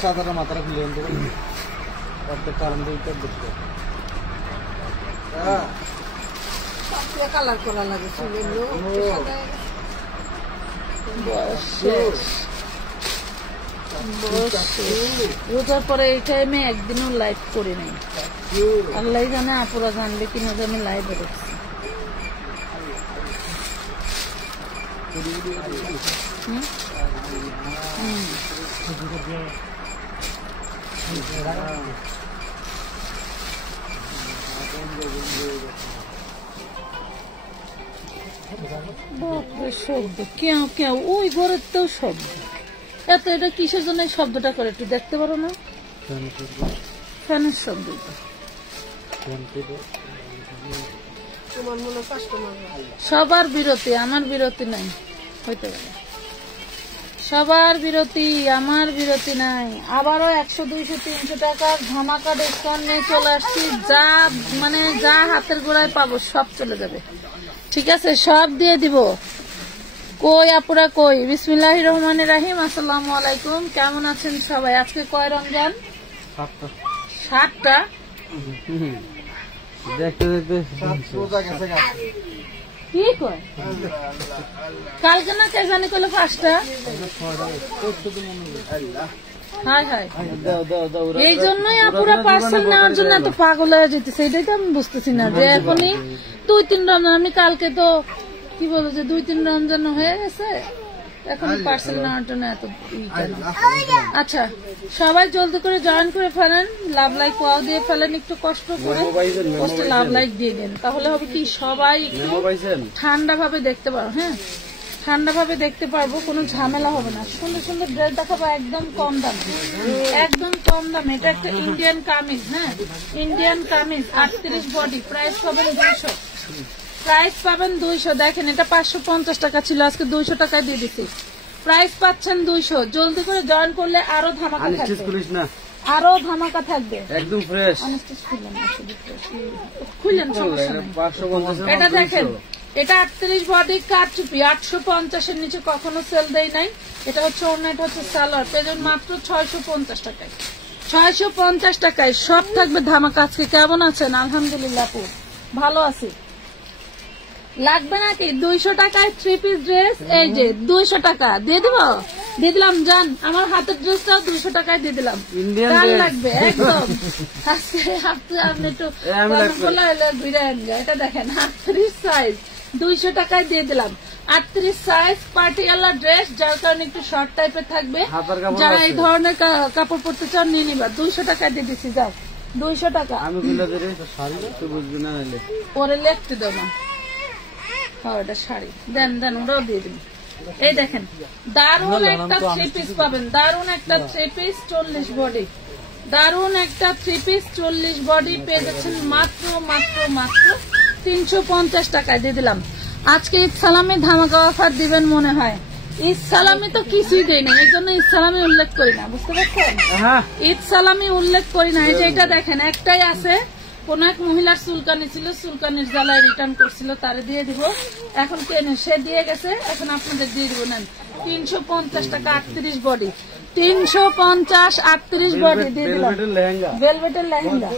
সাদাটা মাথাটা খুলে অর্ধেক কারণ কালার করা লাগে রোজার পরে এই টাইমে একদিনও লাইভ করে নেই। আল্লাহ জানে আপুরা জানবে কিনা যে আমি লাইভে দেখছি। শব্দ কেউ কেউ ওই ঘরের তো শব্দ এত, এটা কিসের জন্য শব্দটা করে একটু দেখতে পারো না? ফ্যানের শব্দ। সবার বিরতি, আমার বিরতি নাই। হইতে পারে সবার বিরতি, আমার বিরতি নাই। আবারও 100, 200, 300 টাকার ধামাকা ডিসকাউন্ট নিয়ে চলে আসছি। যা মানে যা হাতের গোড়ায় পাবো সব চলে যাবে, ঠিক আছে? সব দিয়ে দিব। কই আপুরা কই? বিসমিল্লাহির রহমানির রহিম। আসসালামু আলাইকুম, কেমন আছেন সবাই? আজকে কয় রমজান? 7টা। দেখতে দেখতে কি কয় কালকে না কে জানি কইলো 5টা। হাই হাই, এই জন্যই আপুরা পার্সেল নেওয়ার জন্য এত পাগল হয়ে যেতেছে। এটাই তো আমি বুঝতেছি না যে এখনই 2-3 রমজান। আমি কালকে তো কি বলবো যে 2-3 রমজান হয়ে গেছে, এখন পার্সেল নেওয়ার জন্য এত। আচ্ছা, সবাই জলদি করে জয়েন করে ফেলেন, লাভ লাইক ওয়াও দিয়ে ফেলেন, একটু কষ্ট করে লাভ লাইক দিয়ে দেন। তাহলে হবে কি সবাই একটু ঠান্ডা ভাবে দেখতে পারো। হ্যাঁ, ঠান্ডা ভাবে দেখতে পারবো, কোনো ঝামেলা হবে না। সুন্দর সুন্দর ড্রেস দেখাবো একদম কম দামে, একদম কম দামে। এটা একটা ইন্ডিয়ান কামিজ। হ্যাঁ, ইন্ডিয়ান কামিজ 38 বডি, প্রাইস পাবেন 200। প্রাইস পাবেন 200। দেখেন, এটা 550 টাকা ছিল, আজকে 200 টাকায় দিয়ে দিচ্ছি। প্রাইস পাচ্ছেন 200। জলদি করে জয়েন করলে আরো ধামাকা থাকবে, আরো ধামাকা থাকবে। একদম ফ্রেশ। খুললেন এটা দেখেন, এটা 38 বডি কারচুপি, 850 এর নিচে কখনো সেল দেয় নাই। এটা হচ্ছে অন্য, এটা হচ্ছে সালোয়ার। পেজন মাত্র 650 টাকায়। 650 টাকায় সব থাকবে ধামাকা। আজকে কেমন আছেন? আলহামদুলিল্লাহ আপু ভালো আছি। লাগবে নাকি 200 টাকায় 3 পিস ড্রেস? এই যে 200 টাকা দিয়ে দিব, দিয়ে দিলাম। জান, আমার হাতের ড্রেসটাও 200 টাকায় দিয়ে দিলাম। কার লাগবে? একদম আপনি একটু ঘুরে আনবে। এটা দেখেন 38 সাইজ, 200 টাকায় দিয়ে দিলাম। 38 সাইজ পার্টিকুলার ড্রেস, যার কারণে একটু শর্ট টাইপের থাকবে। যারা এই ধরনের কাপড় পরতে চান নিয়ে নিবা। 200 টাকায় দিয়ে দিচ্ছি। যাও, 200 টাকা। পরে লিখতে দেব না। এটা শাড়ি দেন দেন, ওরাও দিয়ে দিন। এই দেখেন, দারুন একটা 3 পিস পাবেন। দারুন একটা 3 পিস 40 বডি, দারুন একটা 3 পিস 40 বডি পেয়ে যাচ্ছেন মাত্র মাত্র মাত্র 350 টাকায় দিয়ে দিলাম। আজকে ঈদ সালামে ধামাকা অফার দিবেন মনে হয়। ঈদ সালামে তো কিছুই দেয় না, এই জন্য ঈদ সালামে উল্লেখ করি না, বুঝতে পারছেন? ঈদ সালামে উল্লেখ করি না। এই যে এটা দেখেন, একটাই আছে। কোন এক মহিলার চুলকানি ছিল, চুলকানির জ্বালায় রিটার্ন করছিল, তারে দিয়ে দিব। এখন কেনে সে দিয়ে গেছে, এখন আপনাদের দিয়ে দিব। নেন 350 টাকা 38 বডি, 350 38 বডি দিয়ে দিলাম। ভেলভেটের লেহেঙ্গা।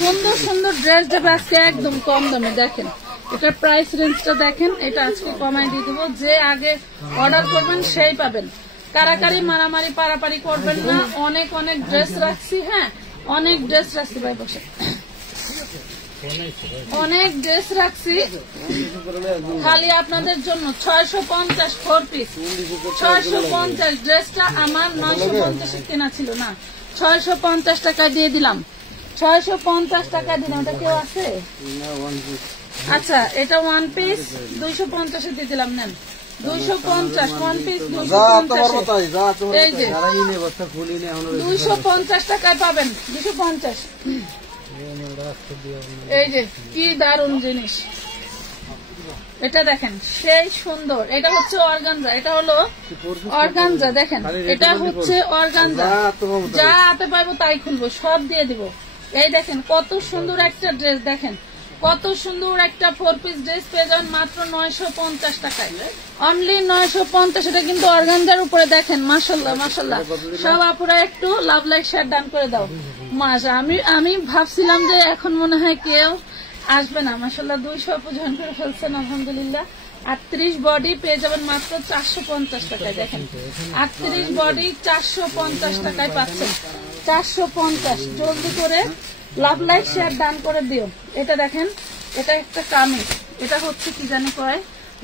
সুন্দর সুন্দর ড্রেস দেবে আজকে একদম কম দামে। দেখেন, এটার প্রাইস রেঞ্জটা দেখেন। এটা আজকে কমাই দিয়ে দেবো। যে আগে অর্ডার করবেন সেই পাবেন। কারাকারি মারামারি পারাপারি করবেন না। অনেক অনেক ড্রেস রাখছি। হ্যাঁ, অনেক ড্রেস রাখছি ভাই, বসে অনেক ড্রেস রাখছি খালি আপনাদের জন্য। 650 4 পিস, 650। ড্রেসটা আমার 950 কেনা ছিল না, 650 টাকা দিয়ে দিলাম। 650 টাকা দিলাম। এটা কেউ আছে? আচ্ছা, এটা 1 পিস 250 দিয়ে দিলাম। নেন 250 1 পিস 250। এই যে 250 টাকায় পাবেন। 250। এই যে কি দারুন জিনিস। এটা দেখেন সেই সুন্দর, এটা হচ্ছে অর্গানজা, এটা হলো অর্গানজা, দেখেন এটা হচ্ছে অর্গানজা, যা হাতে পাইবো তাই খুলবো, সব দিয়ে দিব। এই দেখেন কত সুন্দর একটা ড্রেস, দেখেন কত সুন্দর একটা 4 পিস ড্রেস পেয়ে যাবেন মাত্র 950 টাকায়, অনলি 950। এটা কিন্তু অর্গানজার উপরে, দেখেন মাশাআল্লাহ মাশাআল্লাহ। সব আপুরা একটু লাভ লাইক শেয়ার ডান করে দাও। মাশা, আমি ভাবছিলাম যে এখন মনে হয় কেউ আসবে না, মাশাআল্লাহ 200 আপু জয়েন করে ফেলছেন, আলহামদুলিল্লাহ। 38 বডি পেয়ে যাবেন মাত্র 450 টাকায়, দেখেন 38 বডি 450 টাকায় পাচ্ছেন, 450। জলদি করে লাভ লাইক শেয়ার দান করে দিও। এটা দেখেন, এটা একটা কামিজ, এটা হচ্ছে কি জানি কয়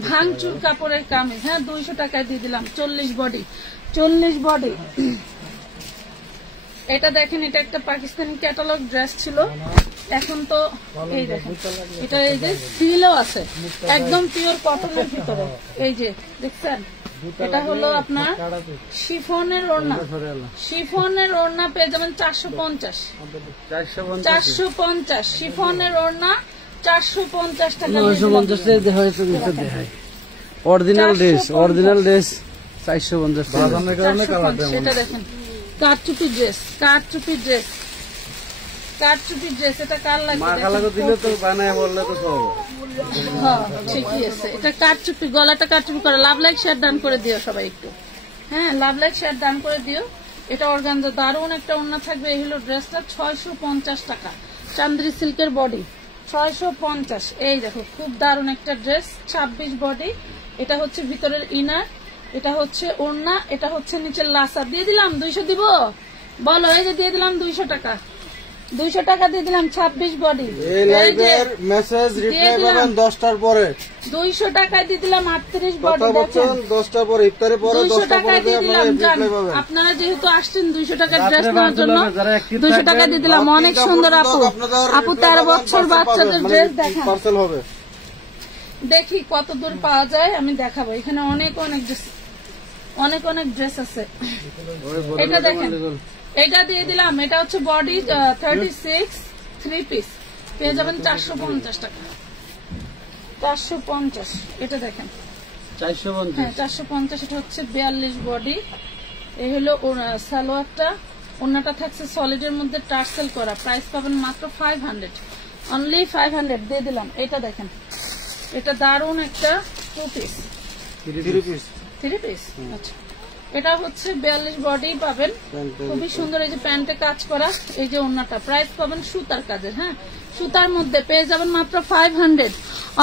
ভাঙচুর কাপড়ের কামিজ, হ্যাঁ 200 টাকায় দিয়ে দিলাম। 40 বডি, 40 বডি। এটা দেখেন, এটা একটা পাকিস্তানি ক্যাটালগ ড্রেস ছিল, এখন তো এই দেখেন এটা এই যে সিলও আছে, একদম পিওর কটনের ভিতরে, এই যে দেখছেন। এটা হলো আপনার শিফনের ওড়না, শিফনের ওড়না পেয়ে যাবেন 450, 450 শিফনের ওড়না 450 টাকা। অরিজিনাল ড্রেস, অরিজিনাল ড্রেস 450 টাকা। সেটা দেখেন কারচুপি ড্রেস, কারচুপি ড্রেস, কারচুপি ড্রেস। এটা কার লাগবে? হ্যাঁ ঠিকই আছে, এটা কারচুপি, গলাটা কারচুপি করা। লাভ লাইক শেয়ার দান করে দিও সবাই একটু, হ্যাঁ লাভ লাইক শেয়ার দান করে দিও। এটা অর্গানজা, দারুণ একটা ওড়না থাকবে। এই হলো ড্রেসটা 650 টাকা, চান্দ্রি সিল্কের বডি 650। এই দেখো খুব দারুণ একটা ড্রেস, 26 বডি। এটা হচ্ছে ভিতরের ইনার, এটা হচ্ছে ওড়না, এটা হচ্ছে নিচের লাসা। দিয়ে দিলাম 200 দিব, বলো। এই যে দিয়ে দিলাম 200 টাকা, 200 টাকা দিয়ে দিলাম। 26 বডি, মেসেজ রিপ্লাই পাবেন 10টার পরে। 200 টাকা দিয়ে দিলাম। 38 বডি, দেখেন 10টার পরে, ইফতারের পরে 200 টাকা দিয়ে দিলাম। আপনারা যেহেতু আসছেন 200 টাকার ড্রেস নেওয়ার জন্য, 200 টাকা দিয়ে দিলাম। অনেক সুন্দর আপু, আপু 13 বছর বাচ্চাদের ড্রেস দেখেন, পার্সেল হবে। দেখি কত দূর পাওয়া যায়, আমি দেখাবো। এখানে অনেক অনেক ড্রেস, অনেক অনেক ড্রেস আছে। এটা দেখেন, এটা দিয়ে দিলাম। এটা হচ্ছে বডি 36 3 পিস, পেয়ে যাবেন 450 টাকা, 450। এটা দেখেন 450, হ্যাঁ 450। এটা হচ্ছে 42 বডি। এই হলো সালোয়ারটা, ওড়নাটা থাকছে সলিডের মধ্যে টার্সেল করা। প্রাইস পাবেন মাত্র 500, অনলি 500 দিয়ে দিলাম। এটা দেখেন, এটা দারুণ একটা 2 পিস, 3 পিস। আচ্ছা, এটা হচ্ছে 42 বডি পাবেন, খুবই সুন্দর। এই যে প্যান্টে কাজ করা, এই যে ওড়নাটা, প্রাইস পাবেন সুতার কাজের, হ্যাঁ সুতার মধ্যে পেয়ে যাবেন মাত্র 500,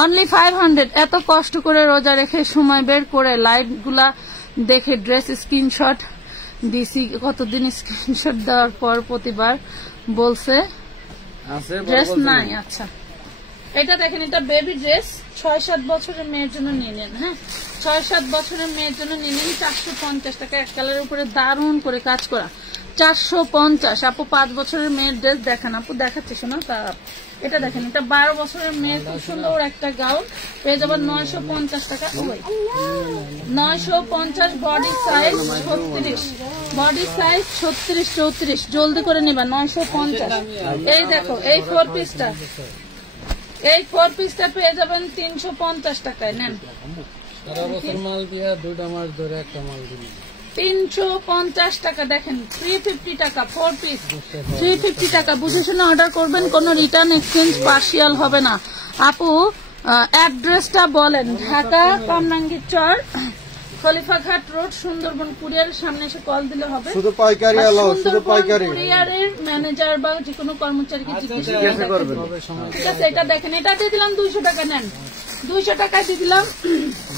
অনলি 500। এত কষ্ট করে রোজা রেখে সময় বের করে লাইভ গুলা দেখে ড্রেস স্ক্রিনশট দিছি, কতদিন স্ক্রিনশট দেওয়ার পর প্রতিবার বলছে ড্রেস নাই। আচ্ছা, এটা দেখেন, এটা বেবি ড্রেস, 6-7 বছরের মেয়ের জন্য নিয়ে নেন, হ্যাঁ 6-7 বছরের মেয়ের জন্য নিয়ে নেন। 450 টাকা, এক কালারের উপরে দারুণ করে কাজ করা, 450। আপু 5 বছরের মেয়ের ড্রেস দেখান, আপু দেখাচ্ছে শোনা। তা এটা দেখেন, এটা 12 বছরের মেয়ের খুব সুন্দর একটা গাউন, পেয়ে যাবেন 950 টাকা। 950, বডি সাইজ 36, বডি সাইজ 36 34, জলদি করে নিবা 950। এই দেখো এই 4 পিসটা, এই 4 পিসটা পেয়ে যাবেন 350 টাকায়, নেন। 350 টাকা, দেখেন 350 টাকা 4 পিস, 350 টাকা। বুঝে শুনে অর্ডার করবেন, কোনো রিটার্ন এক্সচেঞ্জ পার্সিয়াল হবে না। আপু অ্যাড্রেসটা বলেন। ঢাকা কামরাঙ্গীর চর, খলিফাঘাট রোড, সুন্দরবন। কুরিয়ারের সামনে এসে কল দিলে হবে। শুধু পাইকারি আলাও, শুধু পাইকারি। কুরিয়ারের ম্যানেজার বা যে কোনো কর্মচারীকে জিজ্ঞাসা করবেন, ঠিক আছে। এটা দেখেন, এটা দিয়ে দিলাম 200 টাকা, নেন 200 টাকা দিয়ে দিলাম।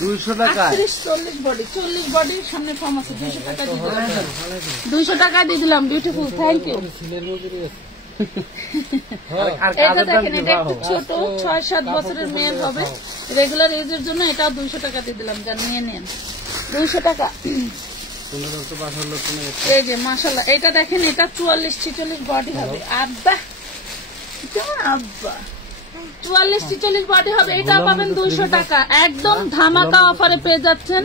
200 টাকা, 40 বডি, 40 বডির সামনে ফর্ম আছে, 200 টাকা দিয়ে দিলাম, 200 টাকা দিয়ে দিলাম। Beautiful, thank you. এটা দেখেন, এটা একটু ছোট, 6-7 বছরের মেয়ের হবে, রেগুলার ইউজের জন্য। এটা 200 টাকা দিয়ে দিলাম, যা নিয়ে নেন 200 টাকা। এই যে মাশাআল্লাহ, এটা দেখেন, এটা 44-46 বডি হবে। আব্বা আব্বা 44-46 বডি হবে, এটা পাবেন 200 টাকা, একদম ধামাকা অফারে পেয়ে যাচ্ছেন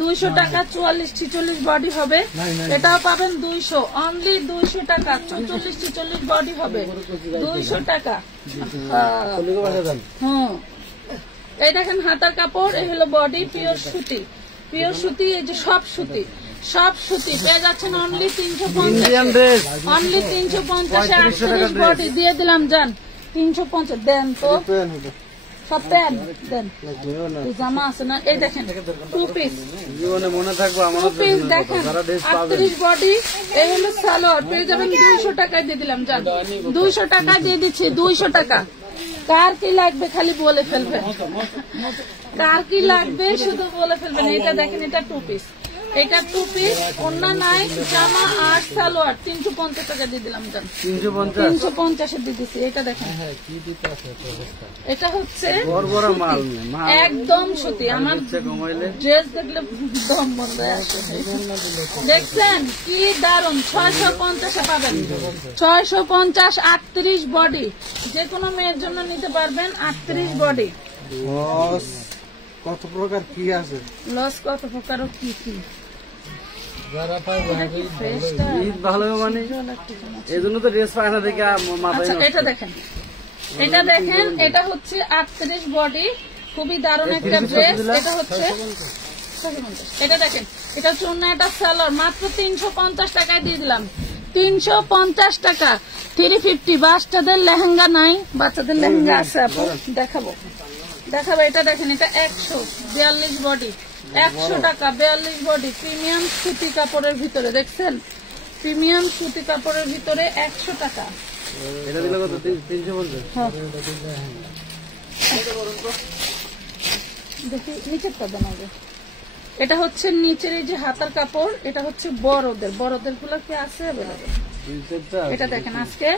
200 টাকা। 44-46 বডি হবে, এটাও পাবেন 200, অনলি 200 টাকা। 44-46 বডি হবে 200 টাকা। হুম, এই দেখেন হাতার কাপড়, এই হলো বডি, পিওর সুতি, পিওর সুতি, এই যে সব সুতি, সব সুতি পেয়ে যাচ্ছেন অনলি 350, অনলি 350 38 বডি দিয়ে দিলাম জান 350 দেন তো সব দেন দেন জামা আছে না। এই দেখেন 2 পিস জীবনে মনে থাকবে আমার 2 পিস দেখেন 38 বডি, এই হলো সালোয়ার পেয়ে যাবেন 200 টাকায় দিয়ে দিলাম জান, 200 টাকা দিয়ে দিচ্ছি, 200 টাকা। কার কি লাগবে খালি বলে ফেলবেন, কার কি লাগবে শুধু বলে ফেলবেন। এটা দেখেন এটা 2 পিস, এটা 2 পিস, ওন্না নাই, জামা আর সালোয়ার 350 টাকা দিয়ে দিলাম জান, 350 এ দিয়ে দিচ্ছি। এটা দেখেন এটা হচ্ছে একদম সুতি, আমার ড্রেস দেখলে দম বন্ধ আসে। দেখছেন কি দারুন, 650 পাবেন, 650 38 বডি, যে কোনো মেয়ের জন্য নিতে পারবেন 38 বডি। কত প্রকার কি আছে, লস কত প্রকার কি কি যারা পায় ঈদ ভালো মানে এই জন্য তো ড্রেস পায় না দেখে মাথায়। এটা দেখেন, এটা দেখেন, এটা হচ্ছে 38 বডি, খুবই দারুণ একটা ড্রেস। এটা হচ্ছে এটা দেখেন, এটা হচ্ছে অন্য একটা সালোয়ার, মাত্র 350 টাকায় দিয়ে দিলাম, 350 টাকা। 350 বাচ্চাদের লেহেঙ্গা নাই, বাচ্চাদের লেহেঙ্গা আছে আপু, দেখাবো দেখাবো। এটা দেখেন, এটা 142 বডি, 100 টাকা 42 বডি, প্রিমিয়াম সুতি কাপড়ের ভিতরে, দেখছেন প্রিমিয়াম সুতি কাপড়ের ভিতরে 100 টাকা। এটা দিলে কত, 350? দেখি নিচের কদম আগে। এটা হচ্ছে নিচের এই যে হাতার কাপড়, এটা হচ্ছে বড়দের, বড়দের গুলো কি আছে? এটা দেখেন আজকে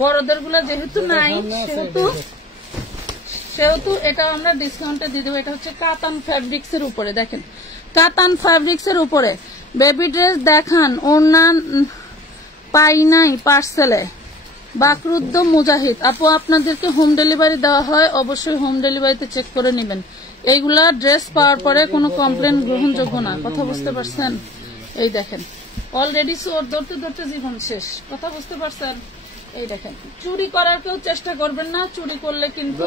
বড়দের গুলো যেহেতু নাই সেহেতু এটা আমরা ডিসকাউন্টে দিয়ে দেবো। এটা হচ্ছে কাতান ফ্যাব্রিক্স এর উপরে, দেখেন কাতান ফ্যাব্রিক্স এর উপরে বেবি ড্রেস দেখান, ওড়না পাই নাই পার্সেলে। বাকরুদ্দ মুজাহিদ আপু, আপনাদেরকে হোম ডেলিভারি দেওয়া হয়, অবশ্যই হোম ডেলিভারিতে চেক করে নেবেন। এইগুলা ড্রেস পাওয়ার পরে কোনো কমপ্লেন গ্রহণযোগ্য না, কথা বুঝতে পারছেন? এই দেখেন অলরেডি চোর ধরতে ধরতে জীবন শেষ, কথা বুঝতে পারছেন? এই দেখেন, চুরি করার কেউ চেষ্টা করবেন না, চুরি করলে কিন্তু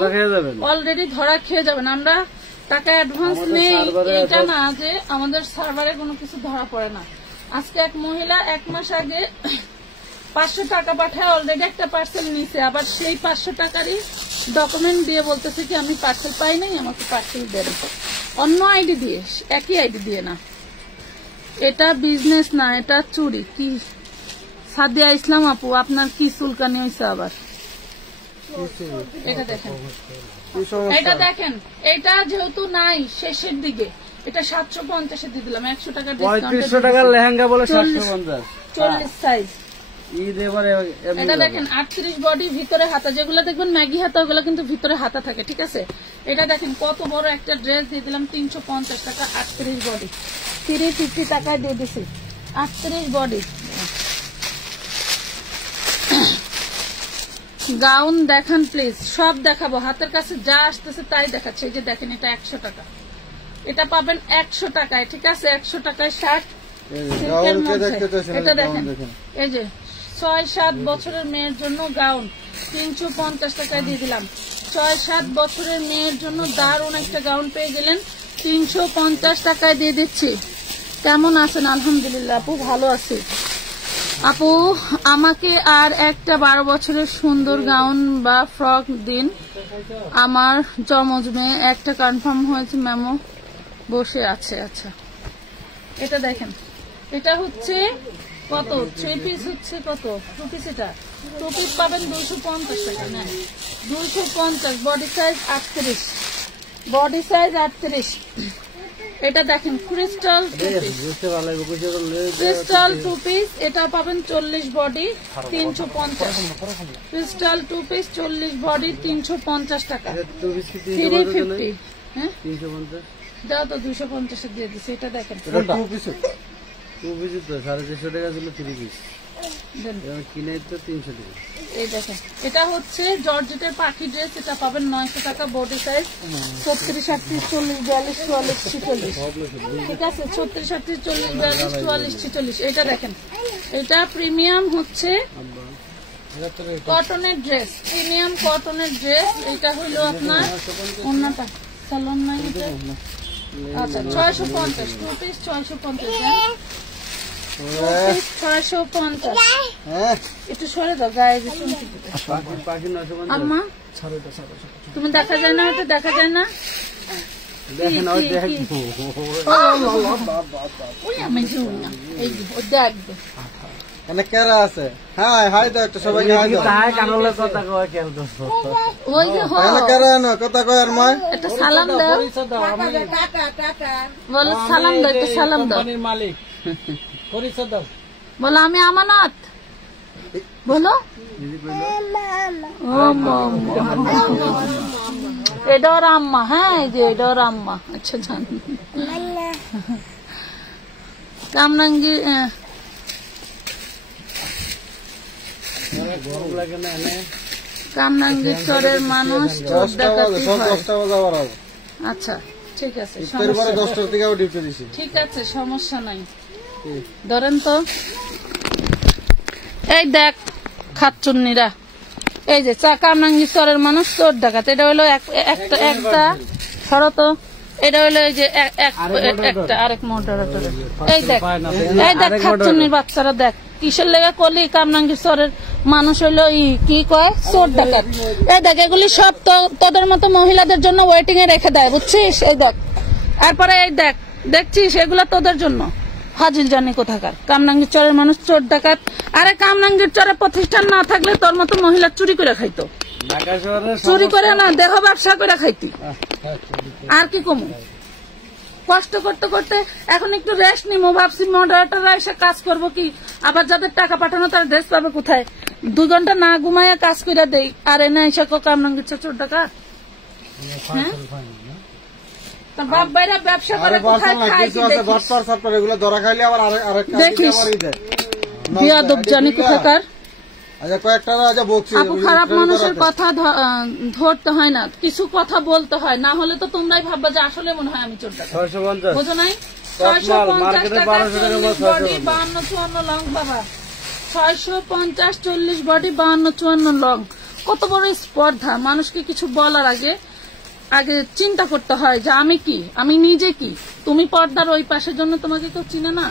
অলরেডি ধরা খেয়ে যাবেন। আমরা টাকা অ্যাডভান্স নেই এটা না যে আমাদের সার্ভারে কোনো কিছু ধরা পড়ে না। আজকে এক মহিলা 1 মাস আগে 500 টাকা পাঠায় অলরেডি একটা পার্সেল নিছে, আবার সেই 500 টাকারই ডকুমেন্ট দিয়ে বলতেছে কি আমি পার্সেল পাই নাই, আমাকে পার্সেল দেন, অন্য আইডি দিয়ে, একই আইডি দিয়ে না। এটা বিজনেস না, এটা চুরি। কি সাদিয়া ইসলাম আপু, আপনার কি চুলকানি হয়েছে আবার? এটা দেখেন, এটা দেখেন, এটা যেহেতু নাই শেষের দিকে, এটা 750 এ দিয়ে দিলাম, 100 টাকা ডিসকাউন্ট। 3500 টাকার লেহেঙ্গা বলে 750, 40 সাইজ। ঈদ এবারে এটা দেখেন 38 বডি, ভিতরে হাতা, যেগুলো দেখবেন ম্যাগি হাতা ওগুলো কিন্তু ভিতরে হাতা থাকে, ঠিক আছে? এটা দেখেন কত বড় একটা ড্রেস দিয়ে দিলাম 350 টাকা, 38 বডি, 350 টাকায় দিয়ে দিছি 38 বডি। গাউন দেখান প্লিজ, সব দেখাবো, হাতের কাছে যা আসতেছে তাই দেখাচ্ছে। এই যে দেখেন, এটা 100 টাকা, এটা পাবেন 100 টাকায়, ঠিক আছে? 100 টাকায় শার্ট সিল্কের মধ্যে। এটা দেখেন, এই যে 6-7 বছরের মেয়ের জন্য গাউন 350 টাকায় দিয়ে দিলাম। 6-7 বছরের মেয়ের জন্য দারুণ একটা গাউন পেয়ে গেলেন, 350 টাকায় দিয়ে দিচ্ছি। কেমন আছেন? আলহামদুলিল্লাহ আপু, ভালো আছি। আপু আমাকে আর একটা 12 বছরের সুন্দর গাউন বা ফ্রক দিন, আমার জমজ মেয়ে একটা কনফার্ম হয়েছে, মেমো বসে আছে। আচ্ছা, এটা দেখেন, এটা হচ্ছে কত, 3 পিস হচ্ছে কত, 2 পিস, এটা 2 পিস পাবেন 250 টাকা, না 250, বডি সাইজ 38, বডি সাইজ 38। এটা দেখেন ক্রিস্টাল 2 পিস, এটা পাবেন 40 বডি 350, ক্রিস্টাল 2 পিস 40 বডি 350 টাকা, 350। হ্যাঁ দাও তো, 250 দিয়ে দিচ্ছি। এটা দেখেন 2 পিস তো 350 টাকা ছিল, 3 পিস কিনে তো 300 টাকা। এই দেখেন, এটা হচ্ছে জর্জেটের পাখি ড্রেস, এটা পাবেন 900 টাকা, বডি সাইজ 36, 38, 40, 42, 44, 46, ঠিক আছে? 36, 38, 40, 42, 44, 46। এটা দেখেন, এটা প্রিমিয়াম হচ্ছে কটনের ড্রেস, প্রিমিয়াম কটনের ড্রেস। এটা হইলো আপনার অন্যটা সালোয়ার নাই এটা? আচ্ছা 650 টু পিস 650 650 একটু সরে দাও গায়ে যে চুমকি দিতে। আম্মা তুমি দেখা যায় না, এটা দেখা যায় না, দেখেন ওই আমি জুম না এই ও দেখবে অনেক কেরা আছে। হ্যাঁ হাই দাও একটা সবাইকে হাই দাও। তাই কানলে কথা কয় কেন করছো ওই যে হো অনেক কেরা না কথা কয় আর ময় একটা সালাম দাও, বলো সালাম দাও, একটা সালাম দাও, মালিক পরিচয় দাও। বলো আমি আমানত, বলো ও এটা ওর আম্মা। হ্যাঁ এই যে এটা ওর আম্মা। আচ্ছা জান কামরাঙ্গি গরম লাগে না এনে কামরাঙ্গীর চরের মানুষ চোর 10টা ডাকাতি বাজে, হয়। 10টা বাজে আবার হবে। আচ্ছা ঠিক আছে, ইফতারের পরে সমস্যা 10টার থেকে আবার ডিউটি দিছি। ঠিক আছে, সমস্যা নাই। ধরেন তো এই দেখ খাচ্চুন্নিরা, এই যে চা কামরাঙ্গীর চরের মানুষ চোর ডাকাত। এটা হলো একটা শরত, এটা হলো এই যে একটা আরেক মডারেটর। এই দেখ খাচ্চুন্নির বাচ্চারা দেখ কিসের লেগে করলি কামরাঙ্গীর চরের মানুষ হইলো কি কয় চোর ডাকাত। এই দেখ এগুলি সব তোদের মতো মহিলাদের জন্য ওয়েটিং এ রেখে দেয়, বুঝছিস? এই দেখ তারপরে এই দেখ দেখছিস এগুলা তোদের জন্য। হাজির জানি কোথাকার কামরাঙ্গীর চরের মানুষ চোর ডাকাত। আরে কামরাঙ্গীর চরে প্রতিষ্ঠান না থাকলে তোর মতো মহিলা চুরি করে খাইতো, ঢাকা শহরে চুরি করে না দেহ ব্যবসা করে খাইতি। আর কি কমু কষ্ট করতে করতে এখন একটু রেস্ট নিমো ভাবছি, মডারেটররা এসে কাজ করবো কি, আবার যাদের টাকা পাঠানো তারা ড্রেস পাবে কোথায়? 2 ঘন্টা না ঘুমাইয়া কাজ করে দেই, আর এনে এসে কামরাঙ্গীর চোর ডাকাত। হ্যাঁ বাপ ভাইরা ব্যবসা করে কোথায় খায় কিছু আছে বাটপার সাপটার এগুলো ধরা খাইলে আবার আরেকটা দেখিস আবারই দেয়। বিয়াদব জানি কোথাকার। আচ্ছা কয়েকটা আজ বকছি। আপু খারাপ মানুষের কথা ধরতে হয় না, কিছু কথা বলতে হয়, না হলে তো তোমরাই ভাববা যে আসলে মনে হয় আমি চোর ডাকাত। 650 বুঝো নাই? মাল, মার্কেটে 650 টাকা 1200 টাকা 40 বডি 52 54 লং বাবা, 650 40 বডি 52 54 লং। কত বড় স্পর্ধা! মানুষকে কিছু বলার আগে চিন্তা করতে হয় যে আমি কি, আমি নিজে কি। তুমি পর্দার ওই পাশের জন্য তোমাকে কেউ চিনে না,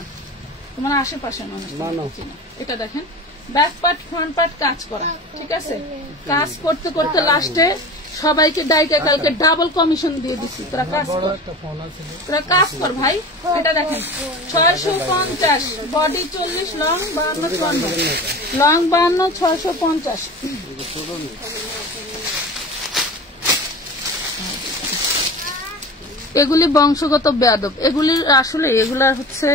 তোমার আশেপাশের মানুষ তোমাকে চিনে। এটা দেখেন ব্যাক পার্ট ফ্রন্ট পার্ট কাজ করা, ঠিক আছে? কাজ করতে করতে লাস্টে সবাইকে ডাইটা কালকে ডাবল কমিশন দিয়ে দিচ্ছি, তোরা কাজ কর, তোরা কাজ কর ভাই। এটা দেখেন 650 বডি 40 লং 52 54 লং 52 650। এগুলি বংশগত বেয়াদব, এগুলির আসলে এগুলা হচ্ছে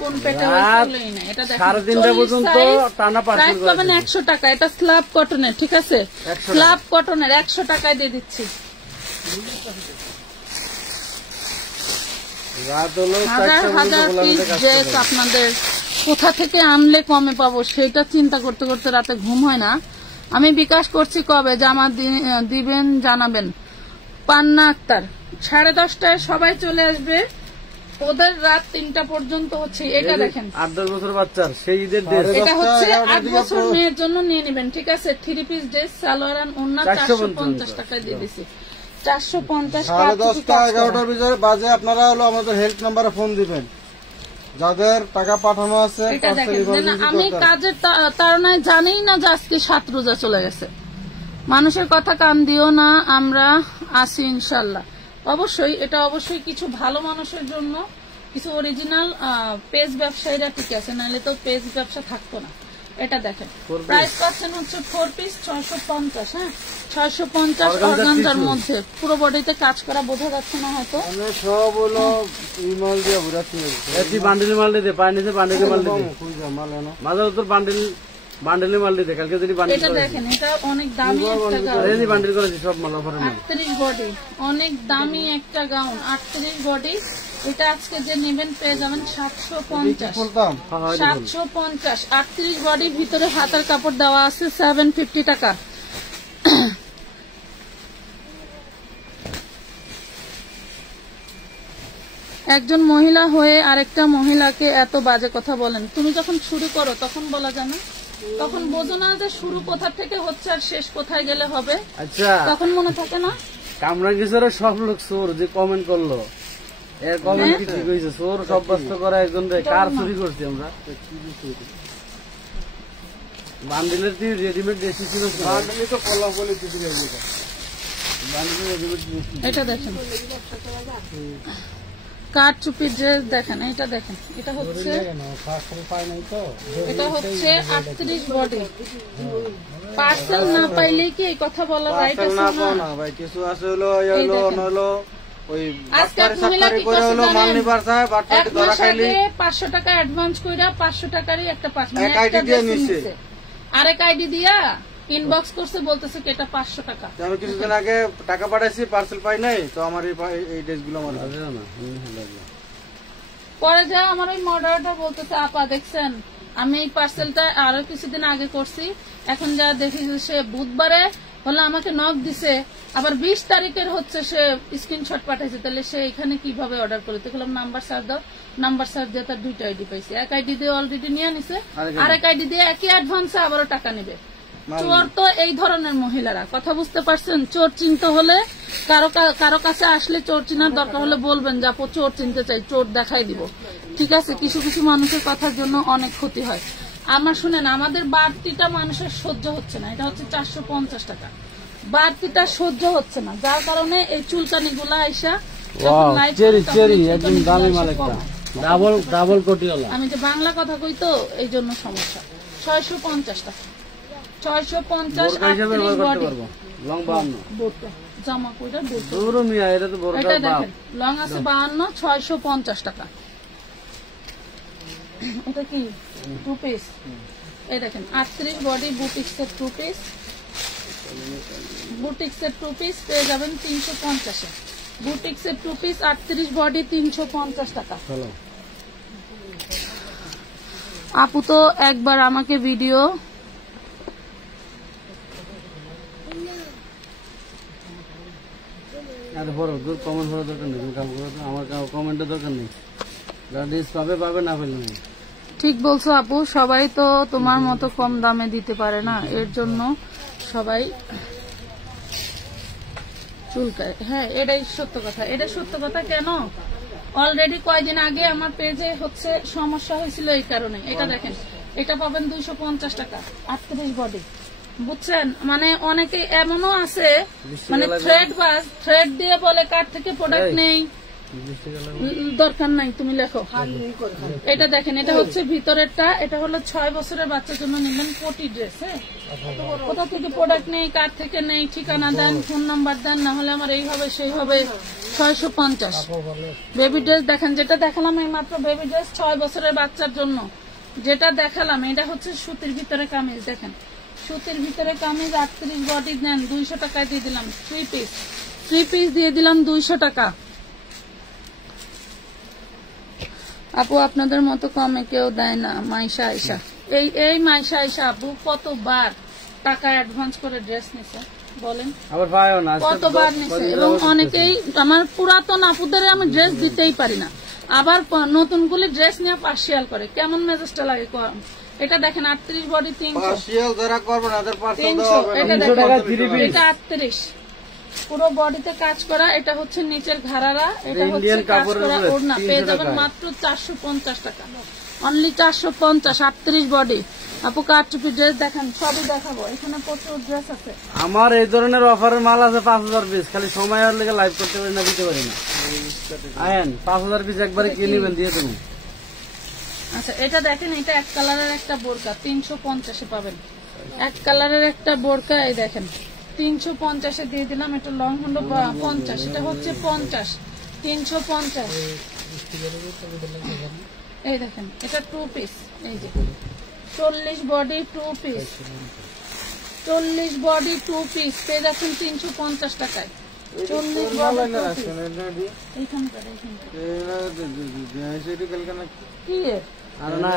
কোন পেটে হইছেই না। এটা দেখেন 3:30 পর্যন্ত টানা প্রাইস পাবেন 100 টাকা। এটা স্ল্যাব কটনের, ঠিক আছে? স্ল্যাব কটনের 100 টাকায় দিয়ে দিচ্ছি। হাজার হাজার পিস ড্রেস আপনাদের কোথা থেকে আনলে কমে পাবো সেটা চিন্তা করতে করতে রাতে ঘুম হয় না। আমি বিকাশ করছি কবে জামা দিবেন জানাবেন। পান্না আক্তার 10:30টায় সবাই চলে আসবে, ওদের রাত 3টা পর্যন্ত হচ্ছে। এটা দেখেন 8-10 বছর বাচ্চার সেই ঈদের ড্রেস, এটা হচ্ছে 8 বছর মেয়ের জন্য নিয়ে নেবেন, ঠিক আছে? 3 পিস ড্রেস সালোয়ার আর ওন্না 450 টাকায় দিয়ে দিছি। 450 10:30 11টার ভিতরে বাজে আপনারা হলো আমাদের হেল্প নাম্বারে ফোন দিবেন যাদের টাকা পাঠানো আছে। এটা দেখেন আমি কাজের তাড়নায় জানি না যে আজকে 7 রোজা চলে গেছে। মানুষের কথা কান দিও না, আমরা আসি ইনশাল্লাহ। অবশ্যই এটা অবশ্যই কিছু ভালো মানুষের জন্য, কিছু অরিজিনাল পেজ ব্যবসায়ীরা ঠিক আছে, নাহলে তো পেজ ব্যবসা থাকতো না। এটা দেখেন প্রাইস পাচ্ছেন হচ্ছে 4 পিস 650। হ্যাঁ 650 অর্গানজার মধ্যে পুরো বডিতে কাজ করা, বোঝা যাচ্ছে না হয়তো। সব হলো ইমাল দিয়ে ঘুরাচ্ছি। তুই বান্ডিল মাল দিতে পাই নিছে, বান্ডিল মাল দিতে মাঝে তোর বান্ডিল মাল দিতে কালকে যদি বান্ডিল। এটা দেখেন এটা অনেক দামি একটা গাউন, বান্ডিল করেছি সব মাল অফারে। 38 বডি, অনেক দামি একটা গাউন 38 বডি। এটা আজকে যে নেবেন পেয়ে যাবেন 750। 750 38 বডি, ভিতরে হাতার কাপড় দেওয়া আছে 750 টাকা। একজন মহিলা হয়ে আরেকটা মহিলাকে এত বাজে কথা বলেন। তুমি যখন শুরু করো তখন বলা যায় না, তখন বোঝো না যে শুরু কোথা থেকে হচ্ছে আর শেষ কোথায় গেলে হবে। আচ্ছা তখন মনে থাকে না? কামরাঙ্গীরচরে সব লোক চোর যে কমেন্ট করলো, এর কমেন্ট কি ঠিক হয়েছে? চোর সাব্যস্ত করা একজন কার চুরি করছি আমরা? বান্ডিলের তুই রেডিমেড ড্রেসই ছিল, বান্ডেলই তো করলাম বলে কিছু বান্ডিলের রেডিমেড ড্রেস। এটা দেখেন কাঠ চুপির ড্রেস দেখেন, এটা দেখেন, এটা হচ্ছে 38 বডি। পার্সেল না পাইলে কি এই কথা বলা রাইট আছে না? না ভাই, কিছু আছে হলো ওই আজকে এক মহিলা কি করছে জানেন? মাংনি পারছায় বাটপাটি এক ধরা মাস খাইলি আগে 500 টাকা অ্যাডভান্স কইরা 500 টাকারই একটা পাঁচ এক আইডি দিয়ে নিছে। আরেক আইডি দিয়া ইনবক্স করছে, বলতেছে কি এটা 500 টাকা। আমি কিছুদিন আগে টাকা পাঠাইছি, পার্সেল পাই নাই, তো আমার এই ড্রেসগুলো আমার না পরে যা আমার ওই মডারেটর বলতেছে আপা দেখছেন আমি এই পার্সেলটা আরো কিছুদিন আগে করছি, এখন যা দেখি যে সে বুধবারে হলো আমাকে নক দিছে, আবার 20 তারিখের হচ্ছে সে স্ক্রিনশট পাঠাইছে, তাহলে সে এখানে কিভাবে অর্ডার করে? তো বললাম নাম্বার সার্চ দাও, নাম্বার সার্চ দিয়ে তার 2টা আইডি পাইছে, এক আইডি দিয়ে অলরেডি নিয়ে নিছে, আরেক আইডি দিয়ে একই অ্যাডভান্সে আবারও টাকা নেবে। চোর তো এই ধরনের মহিলারা, কথা বুঝতে পারছেন? চোর চিনতে হলে কারো কাছে আসলে চোর চিনার দরকার হলে বলবেন যে আপু চোর চিনতে চাই, চোর দেখাই দিব, ঠিক আছে? কিছু কিছু মানুষের কথার জন্য অনেক ক্ষতি হয়। আমার শুনেন, আমাদের বাড়তিটা মানুষের সহ্য হচ্ছে না, এটা হচ্ছে 450 টাকা, বাড়তিটা সহ্য হচ্ছে না, যার কারণে এই চুলকানি গুলা আইসা ডাবল কোটিওয়ালা। আমি যে বাংলা কথা কই তো এই জন্য সমস্যা। 650 টাকা, 650 জামা কইরা এটা দেখেন, লং আছে 52, 650 টাকা। এটা কি 2 পিস? এই দেখেন 38 বডি বুটিক্সের 2 পিস, বুটিক্সের 2 পিস পেয়ে যাবেন 350-এ। বুটিক্সের 2 পিস 38 বডি 350 টাকা। আপু তো একবার আমাকে ভিডিও কমেন্ট করার দরকার নেই, আমার কমেন্টের দরকার নেই, পাবে পাবে না পেলে নেই। ঠিক বলছো আপু, সবাই তো তোমার মতো কম দামে দিতে পারে না, এর জন্য সবাই চুলকায়। হ্যাঁ এটাই সত্য কথা, এটা সত্য কথা। কেন অলরেডি কয়দিন আগে আমার পেজে হচ্ছে সমস্যা হয়েছিল এই কারণে। এটা দেখেন, এটা পাবেন 250 টাকা, 38 বডি, বুঝছেন? মানে অনেকে এমনও আছে মানে থ্রেড দিয়ে বলে কার থেকে প্রোডাক্ট নেই, দরকার নাই তুমি লেখো। এটা দেখেন, এটা হচ্ছে ভিতরেরটা, এটা হলো 6 বছরের বাচ্চার জন্য নিলেন কোটি ড্রেস। হ্যাঁ, কোথা থেকে প্রোডাক্ট নেই, কার থেকে নেই, ঠিকানা দেন, ফোন নাম্বার দেন, না হলে আমার এই হবে সেই হবে। 650 বেবি ড্রেস দেখেন, যেটা দেখালাম এই মাত্র বেবি ড্রেস 6 বছরের বাচ্চার জন্য যেটা দেখালাম, এটা হচ্ছে সুতির ভিতরে কামিজ। দেখেন সুতির ভিতরে কামিজ, 38 বডি নেন 200 টাকায় দিয়ে দিলাম। 3 পিস দিয়ে দিলাম 200 টাকা। আপু আপনাদের মতো কমে কেউ দেয় না। মাইশা আইসা, এই মাইশা আইসা আপু কতবার টাকা অ্যাডভান্স করে ড্রেস নিছে বলেন, কতবার নিছে? এবং অনেকেই আমার পুরাতন আপুদের আমি ড্রেস দিতেই পারি না, আবার নতুন গুলি ড্রেস নিয়ে পার্সিয়াল করে, কেমন মেজাজটা লাগে। এটা দেখেন 38 বডি 300, এটা দেখেন এটা 38 পুরো বডিতে কাজ করা। এটা হচ্ছে নিচের ঘাড়ারা, এটা হচ্ছে কাজ করা ওড়না, পেয়ে যাবেন মাত্র 450 টাকা, অনলি 450। 38 বডি। আপু কারচুপি ড্রেস দেখেন, সবই দেখাবো, এখানে প্রচুর ড্রেস আছে। আমার এই ধরনের অফারের মাল আছে 5000 পিস, খালি সময় আর লেগে লাইভ করতে পারি না, দিতে পারি না। আয়েন 5000 পিস একবারে কিনে নেবেন, দিয়ে দেবো। আচ্ছা এটা দেখেন, এটা এক কালারের একটা বোরকা 350-এ পাবেন, এক কালারের একটা বোরকা। এই দেখেন 350-এ দিয়ে দিলাম। এটা লং হলো 50, এটা হচ্ছে 50, 350। এই দেখেন এটা 2 পিস, এই যে 40 বডি 2 পিস, 40 বডি 2 পিস পেয়ে যাচ্ছেন 350 টাকায়। 40 বডি এইখানকার কি আর না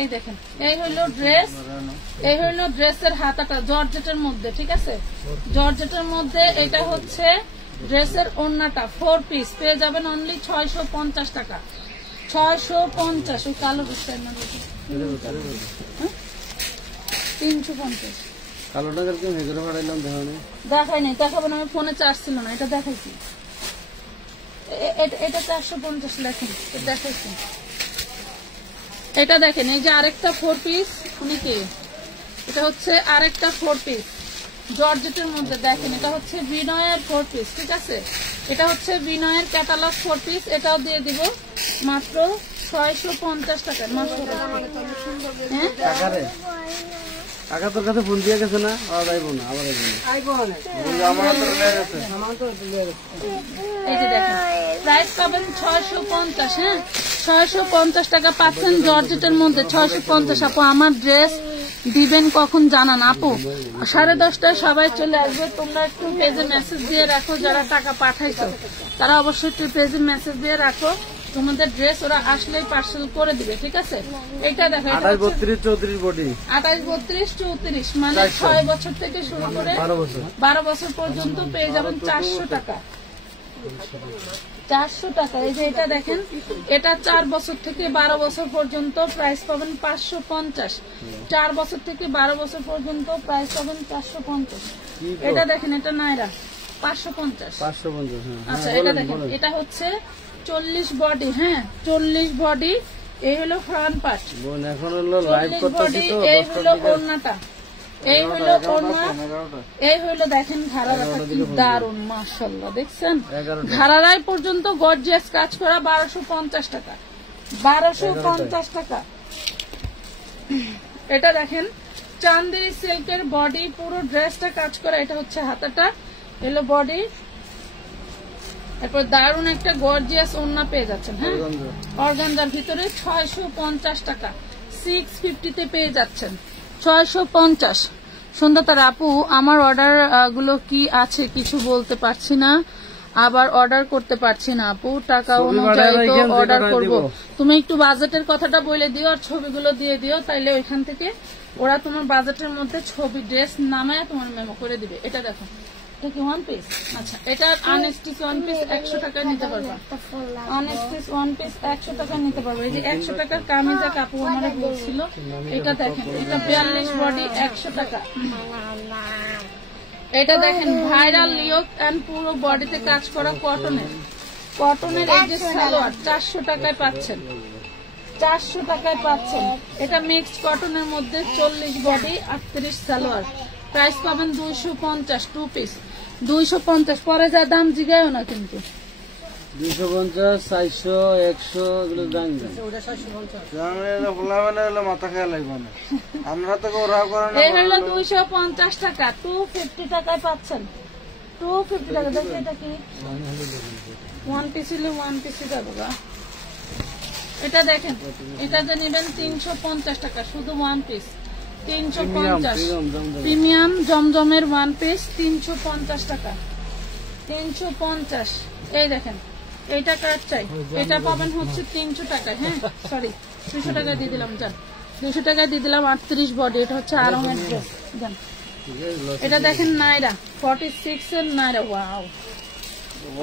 এই দেখেন, এই হইলো ড্রেস, এই হইলো ড্রেসের হাতাটা জর্জেটের মধ্যে, ঠিক আছে? জর্জেটের মধ্যে এটা হচ্ছে ড্রেসের ওড়নাটা 4 পিস পেয়ে যাবেন অনলি 650 টাকা। 650। ওই কালো ড্রেসটা 350 কালো টাকার কেউ হেজরে ফাটাইলাম দেখো না দেখাই নাই, দেখাবো না, আমি ফোনে চার্জ ছিল না, এটা দেখাইছি। এটা 450 লেখেন, দেখাইছি। এটা দেখেন, এই যে আরেকটা 4 পিস, উনি কে, এটা হচ্ছে আরেকটা 4 পিস জর্জেটের মধ্যে। দেখেন এটা হচ্ছে বিনয়ের 4 পিস, ঠিক আছে, এটা হচ্ছে বিনয়ের ক্যাটালগ 4 পিস। এটাও দিয়ে দিব মাত্র 650 টাকায়। মাত্র হ্যাঁ টাকারে টাকা তোর কাছে ফোন দিয়ে গেছে না? আবার আইবো না, আবার আইবো না। এই যে দেখেন প্রাইস পাবেন 650। হ্যাঁ 650 টাকা পাচ্ছেন জর্জেটের মধ্যে, 650। আপু আমার ড্রেস দিবেন কখন জানান আপু? 10:30টায় সবাই চলে আসবে। তোমরা একটু পেজে মেসেজ দিয়ে রাখো, যারা টাকা পাঠাইছো তারা অবশ্যই একটু পেজে মেসেজ দিয়ে রাখো, তোমাদের ড্রেস ওরা আসলেই পার্সেল করে দিবে, ঠিক আছে। এটা দেখো 28, 32, 34 বডি, 28, 32, 34, মানে 6 বছর থেকে শুরু করে 12 বছর পর্যন্ত পেয়ে যাবেন 400 টাকা। 400 টাকা। এই যে এটা দেখেন, এটা 4 বছর থেকে 12 বছর পর্যন্ত প্রাইস পাবেন 550। 4 বছর থেকে 12 বছর পর্যন্ত প্রাইস পাবেন 450। এটা দেখেন, এটা নাইরা 550। 550। আচ্ছা এটা দেখেন, এটা হচ্ছে 40 বডি। হ্যাঁ 40 বডি। এই হলো ফ্রন্ট পার্ট, বোন এখন হলো লাইভ 40 করতেছি বডি। তো, এই হলো ওড়নাটা, এই হলো ওড়না, এই হলো দেখেন ঘাড়ারাটা কি দারুন, মাশাআল্লাহ। দেখছেন ঘাড়ারাই পর্যন্ত গর্জিয়াস কাজ করা, 1250 টাকা। 1250 টাকা। এটা দেখেন চান্দেরি সিল্কের বডি, পুরো ড্রেসটা কাজ করা। এটা হচ্ছে হাতাটা, এলো বডি। এরপর দারুন একটা গর্জিয়াস ওড়না পেয়ে যাচ্ছেন। হ্যাঁ অর্গানজার ভিতরে 650 টাকা, 650 তে পেয়ে যাচ্ছেন 650। সুন্দর আপু, আমার অর্ডার গুলো কি আছে কিছু বলতে পারছি না, আবার অর্ডার করতে পারছি না আপু, টাকা অনুযায়ী তো অর্ডার করব। তুমি একটু বাজেটের কথাটা বলে দিও আর ছবিগুলো দিয়ে দিও, তাইলে ওইখান থেকে ওরা তোমার বাজেটের মধ্যে ছবি ড্রেস নামায় তোমার মেমো করে দিবে। এটা দেখো, এটা কি 1 পিস? আচ্ছা এটা আনস্টিচ 1 পিস 100 টাকা নিতে পারবা। আনস্টিচ 1 পিস 100 টাকা নিতে পারবে। এই যে 100 টাকার কামিজা কাপড় আমারে বলছিল, এটা দেখেন, এটা 42 বডি 100 টাকা। এটা দেখেন ভাইরাল লিওক এন্ড পুরো বডিতে কাজ করা কটনের, কটনের এই যে সালোয়ার 400 টাকায় পাচ্ছেন, 400 টাকায় পাচ্ছেন। এটা মিক্সড কটনের মধ্যে 40 বডি 38 সালোয়ার, প্রাইস পাবেন 250। 2 পিস 250। পরে যা দাম জিগায়ও না কিন্তু, 250, 400, 100 এগুলো দাম মাথা খেয়াল লাগবে না, আমরা তো ওরা করেন। এই হলো 250 টাকা। 250 টাকায় পাচ্ছেন, 250 টাকা। দেখি এটা কি 1 পিস হলে 1 পিসই যাবো। এটা দেখেন, এটা যে নেবেন 350 টাকা, শুধু 1 পিস 350। প্রিমিয়াম জমজমের 1 পিস 350 টাকা, 350। এই দেখেন, এইটা কার চাই, এটা পাবেন হচ্ছে 300 টাকায়। হ্যাঁ সরি 200 টাকা দিয়ে দিলাম, যান 200 টাকা দিয়ে দিলাম। 38 বডি, এটা হচ্ছে আরামের ড্রেস। যান এটা দেখেন নাইরা 46 এর নাইরা। ওয়াও,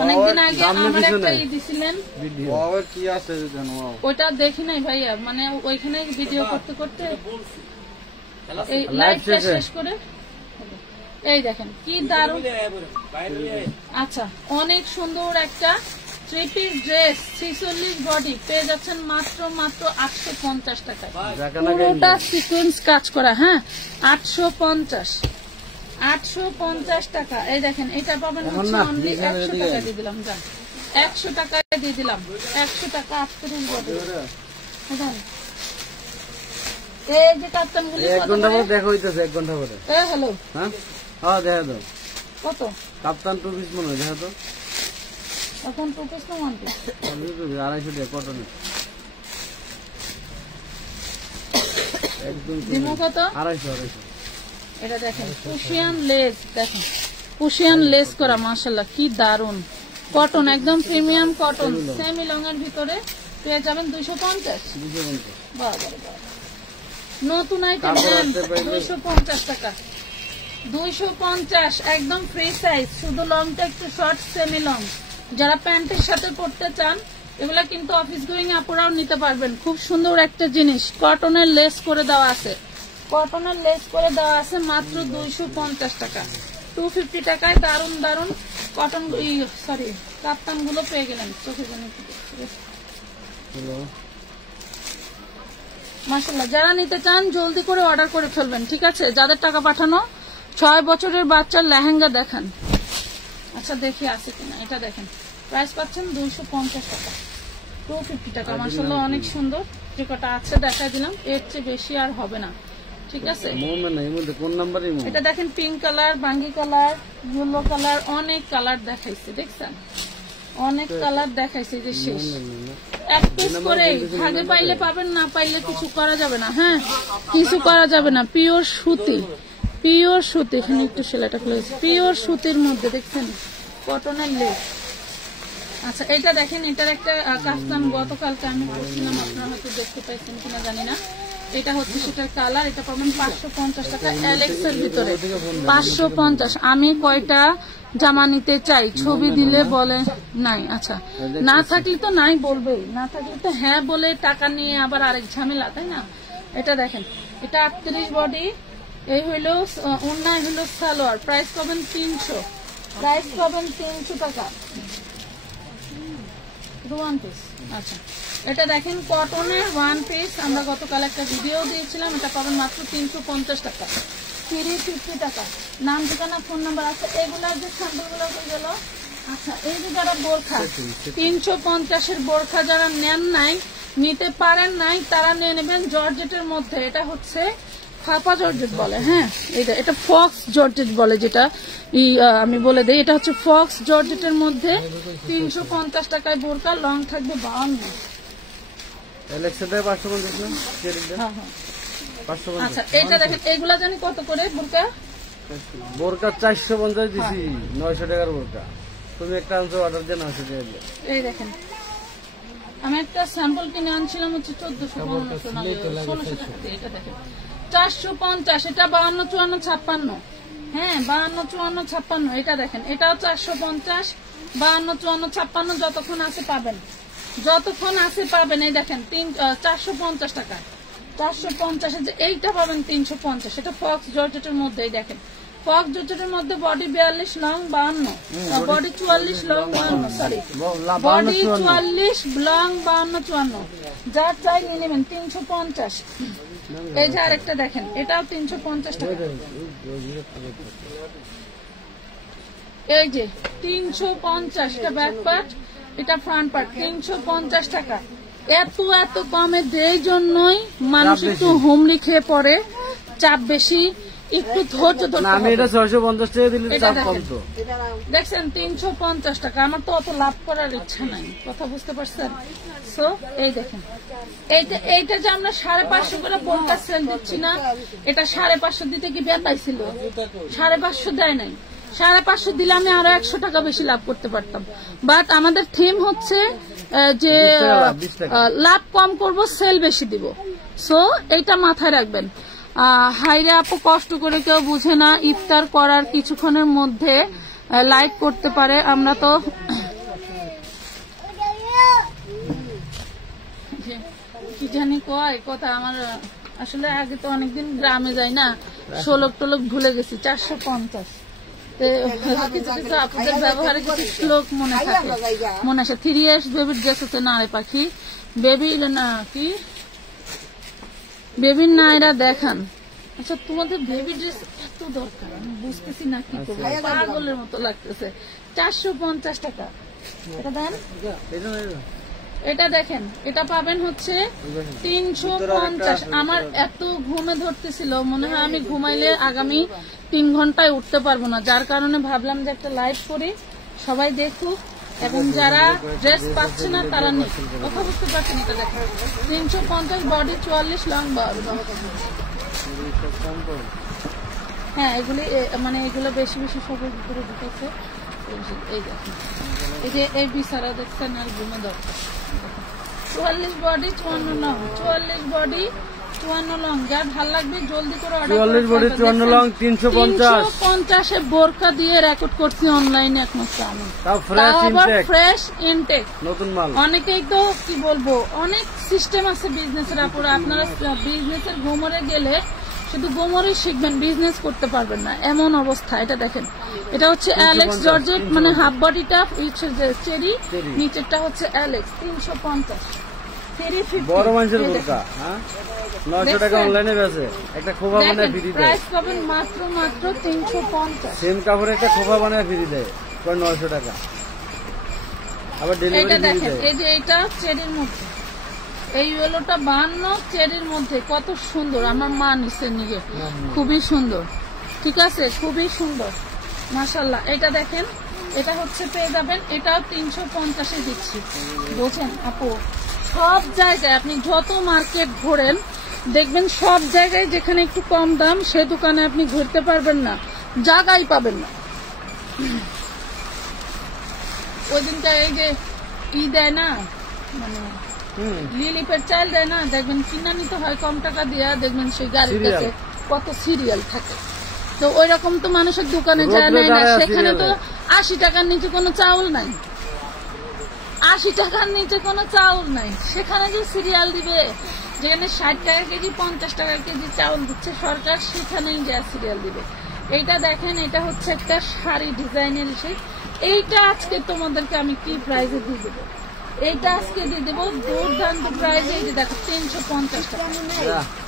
অনেকদিন আগে আমার একটা দিছিলেন, কি আছে ওইটা দেখি নাই ভাইয়া, মানে ওইখানে ভিডিও করতে করতে এই লাইভটা শেষ করে। এই দেখেন কি দারুণ। আচ্ছা অনেক সুন্দর একটা 3 পিস ড্রেস 46 বডি পেয়ে যাচ্ছেন মাত্র 850 টাকায়। পুরোটা সিকোয়েন্স কাজ করা। হ্যাঁ 850 টাকা। এই দেখেন এটা পাবেন হচ্ছে অনলি 100 টাকা দিয়ে দিলাম। যান 100 টাকায় দিয়ে দিলাম, 100 টাকা 38 বডি। এই যে কাপ্তান গুলি 1 ঘন্টা পরে দেখা হইতেছে, 1 ঘন্টা পরে। হ্যালো হ্যাঁ হ্যাঁ দেখা দাও কত কাপ্তান 2 পিস মনে হয়, দেখা তো এখন 2 পিস না 1 পিস? 250 টাকা কটনের একদম দিমু কত? 250। এটা দেখেন কুশিয়ান লেস, দেখেন কুশিয়ান লেস করা, মাশাআল্লাহ কি দারুন কটন, একদম প্রিমিয়াম কটন। সেমি লং এর ভিতরে পেয়ে যাবেন 250। বাবা নতুন আইটেম দেন 250 টাকা, 250 একদম ফ্রি সাইজ। শুধু লংটা একটু শর্ট, সেমি লং। যারা প্যান্টের সাথে পড়তে চান এগুলা কিন্তু অফিস গোয়িং আপুরাও নিতে পারবেন। খুব সুন্দর একটা জিনিস, কটনের লেস করে দেওয়া আছে, কটনের লেস করে দেওয়া আছে মাত্র 250 টাকা। 250 টাকায় দারুন দারুন কটন সরি কাপ্তান গুলো পেয়ে গেলেন। চোখে জানি মাশাআল্লাহ, যারা নিতে চান জলদি করে অর্ডার করে ফেলবেন, ঠিক আছে? যাদের টাকা পাঠানো 6 বছরের বাচ্চার লেহেঙ্গা দেখান। আচ্ছা দেখি আছে কিনা, এটা দেখেন, প্রাইস পাচ্ছেন 250 টাকা, 250 টাকা। মাশাআল্লাহ অনেক সুন্দর, যে কটা আছে দেখা দিলাম, এর চেয়ে বেশি আর হবে না, ঠিক আছে? কোন নাম্বারে? এটা দেখেন পিঙ্ক কালার, বাঙ্গি কালার, ইয়েলো কালার, অনেক কালার দেখাইছে, দেখছেন? অনেক কালার দেখাইছে, যে শেষ। এক পিস করে ভাগে পাইলে পাবেন, না পাইলে কিছু করা যাবে না। হ্যাঁ, কিছু করা যাবে না। পিওর সুতি, পিওর সুতি। এখানে একটু সেলাইটা খুলেছে, পিওর সুতির মধ্যে দেখছেন কটনের লেস। আচ্ছা এটা দেখেন, এটার একটা কাফতান গতকালকে আমি করছিলাম, আপনারা হয়তো দেখতে পাইছেন কিনা জানি না। এটা হচ্ছে সেটার কালার, এটা পাবেন 550 টাকা এলেক্স এর ভিতরে, 550। আমি কয়টা জামা নিতে চাই, ছবি দিলে বলে নাই। আচ্ছা না থাকলে তো নাই বলবেই, না থাকলে তো হ্যাঁ বলে টাকা নিয়ে আবার আরেক ঝামেলা, তাই না? এটা দেখেন, এটা 38 বডি, এই হইল ওন্না, হইল সালোয়ার, প্রাইস পাবেন 300, প্রাইস পাবেন 300 টাকা। One piece. আচ্ছা এটা দেখেন কটনের ওয়ান পিস, আমরা গতকাল একটা ভিডিও দিয়েছিলাম, এটা পাবেন মাত্র 350 টাকা, 350 টাকা। নাম ঠিকানা ফোন নাম্বার আছে। এগুলার যে স্যাম্পল গুলো হয়ে গেল। আচ্ছা এই যে যারা বোরখা 350-এর বোরখা যারা নেন নাই, নিতে পারেন নাই, তারা নিয়ে নেবেন জর্জেটের মধ্যে। এটা হচ্ছে ফাপা জর্জেট বলে, হ্যাঁ এটা ফক্স জর্জেট বলে, যেটা আমি বলে দেই, এটা হচ্ছে ফক্স জর্জেটের মধ্যে 350 টাকায় বোরকা, লং থাকবে 52। আচ্ছা এটা দেখেন, এগুলা জানি কত করে বোরকা? বোরকা 450 দিছি, 900 টাকার বোরকা। তুমি একটা আনছো অর্ডার দিয়ে 900 টাকা দিয়ে। এই দেখেন, আমি একটা স্যাম্পল কিনে আনছিলাম হচ্ছে 1400 টাকা দিয়ে। এটা দেখেন 450, এটা 52, 54, 56। হ্যাঁ 52, 54, 56। এটা দেখেন, এটাও 450, 52, 54, 56। যতক্ষণ আছে পাবেন, যতক্ষণ আছে পাবেন। এই দেখেন 450 টাকা, 450। এইটা পাবেন 350। এটা ফক্স জর্জেটের মধ্যে। এই দেখেন ফক্স জর্জেটের মধ্যে body 42, long 52, body 44, long 52, sorry body 44, long 52, 54। যার চাই নিয়ে নেবেন 350। এই যে আরেকটা দেখেন, এটাও 350 টাকা। এই যে 350, এটা ব্যাক পার্ট, এটা ফ্রন্ট পার্ট, 350 টাকা। এত এত কমে দেয় জন্যই মানুষ একটু হুমড়ি খেয়ে পড়ে, চাপ বেশি, একটু ধৈর্য ধরতে হবে। আমি এটা 650 টাকা দিলে চাপ কম তো। দেখছেন 350 টাকা। আমার তো অত লাভ করার ইচ্ছা নাই, কথা বুঝতে পারছেন? সো এই দেখেন, এইটা যে আমরা 550 করে বোরকা সেল দিচ্ছি না, এটা 550 দিতে কি বেতাইছিল? 550 দেয় নাই। 550 দিলে আমি আরো 100 টাকা বেশি লাভ করতে পারতাম। বাট আমাদের থিম হচ্ছে যে লাভ কম করব, সেল বেশি দিব। সো এইটা মাথায় রাখবেন। হাইরে আপু, কষ্ট করে কেউ বুঝে না, ইফতার করার কিছুক্ষণের মধ্যে লাইক করতে পারে। আমরা তো কি জানি কয় কথা, আমার আসলে আগে তো অনেকদিন গ্রামে যাই না, শোলক টোলক ভুলে গেছি। 450 কিছু কিছু আপনাদের ব্যবহারে কিছু শ্লোক মনে থাকে, মনে আসে। 3 বেবির ড্রেস হচ্ছে নারে পাখি, বেবি না কি বেবির নাইরা দেখান। আচ্ছা তোমাদের বেবি ড্রেস এত দরকার, আমি বুঝতেছি না কি করবো, পাগলের মতো লাগতেছে। 450 টাকা। এটা দেন, এটা দেখেন, এটা পাবেন হচ্ছে 350। আমার এত ঘুমে ধরতেছিল, মনে হয় আমি ঘুমাইলে আগামী 3 ঘন্টায় উঠতে পারবো না, যার কারণে ভাবলাম যে একটা লাইভ করি, সবাই দেখুক, এবং যারা ড্রেস পাচ্ছে না তারা নেই। কথা বুঝতে পারছেন? এটা দেখেন 350, বডি 44, লং 52। হ্যাঁ এগুলি মানে এগুলো বেশি বেশি সবের ভিতরে ঢুকেছে। এই দেখেন, এই যে এই বিচারা দেখছেন, আর ঘুমে দরকার। 44 বডি 54 লং, 44 বডি 54 লং। যার ভাল লাগবে জলদি করে অর্ডার করুন। 44 বডি 54 লং 350 এ বোরকা দিয়ে রেকর্ড করছি অনলাইনে একমাত্র আমি। তাও ফ্রেশ ইনটেক, নতুন মাল। অনেকেই তো কি বলবো, অনেক সিস্টেম আছে বিজনেসের। আপনারা বিজনেসের ঘুমরে গেলে শুধু গোমরই শিখবেন, বিজনেস করতে পারবেন না, এমন অবস্থা। এটা দেখেন, এটা হচ্ছে অ্যালেক্স জর্জেট, মানে হাফ বডিটা চেরি, নিচেরটা হচ্ছে অ্যালেক্স। 350 বড় মানুষের বোরকা, হ্যাঁ 900 টাকা অনলাইনে বেচে। একটা খোপা বানায় ফ্রি দেয়। প্রাইস পাবেন মাত্র 350। সেম কাপড়ে একটা খোপা বানায় ফ্রি দেয়, 900 টাকা। আবার এটা ডেলিভারি ফ্রি দেখেন, দেয়। এই যে এটা চেরির মধ্যে, এই ইয়েলোটা 52 চেরির মধ্যে, কত সুন্দর। আমার মা নিচে নিয়ে, খুবই সুন্দর, ঠিক আছে, খুবই সুন্দর মাশাআল্লাহ। এটা দেখেন, এটা হচ্ছে পেয়ে যাবেন, এটাও 350-এ দিচ্ছি। বোঝেন আপু, সব জায়গায় আপনি যত মার্কেট ঘোরেন দেখবেন, সব জায়গায় যেখানে একটু কম দাম সে দোকানে আপনি ঘুরতে পারবেন না, জায়গাই পাবেন না। ওই দিনটা এই যে দেয় না, মানে লিলিপের চাল দেয় না, দেখবেন কিনা নিতে হয় কম টাকা দিয়া, দেখবেন সেই গাড়ির কাছে কত সিরিয়াল থাকে। তো ওই রকম তো মানুষের দোকানে যায় না, সেখানে তো 80 টাকার নিচে কোনো চাউল নাই, 80 টাকার নিচে কোনো চাউল নাই, সেখানে যে সিরিয়াল দিবে। যেখানে 60 টাকা কেজি 50 টাকা কেজি চাউল দিচ্ছে সরকার, সেখানেই যা সিরিয়াল দিবে। এইটা দেখেন, এটা হচ্ছে একটা শাড়ি ডিজাইনের এসে, এইটা আজকে তোমাদেরকে আমি কি প্রাইসে দিয়ে দেবো, এইটা আজকে দিয়ে দেবো দুর্দান্ত প্রাইসে। এই যে দেখো 350 টাকা,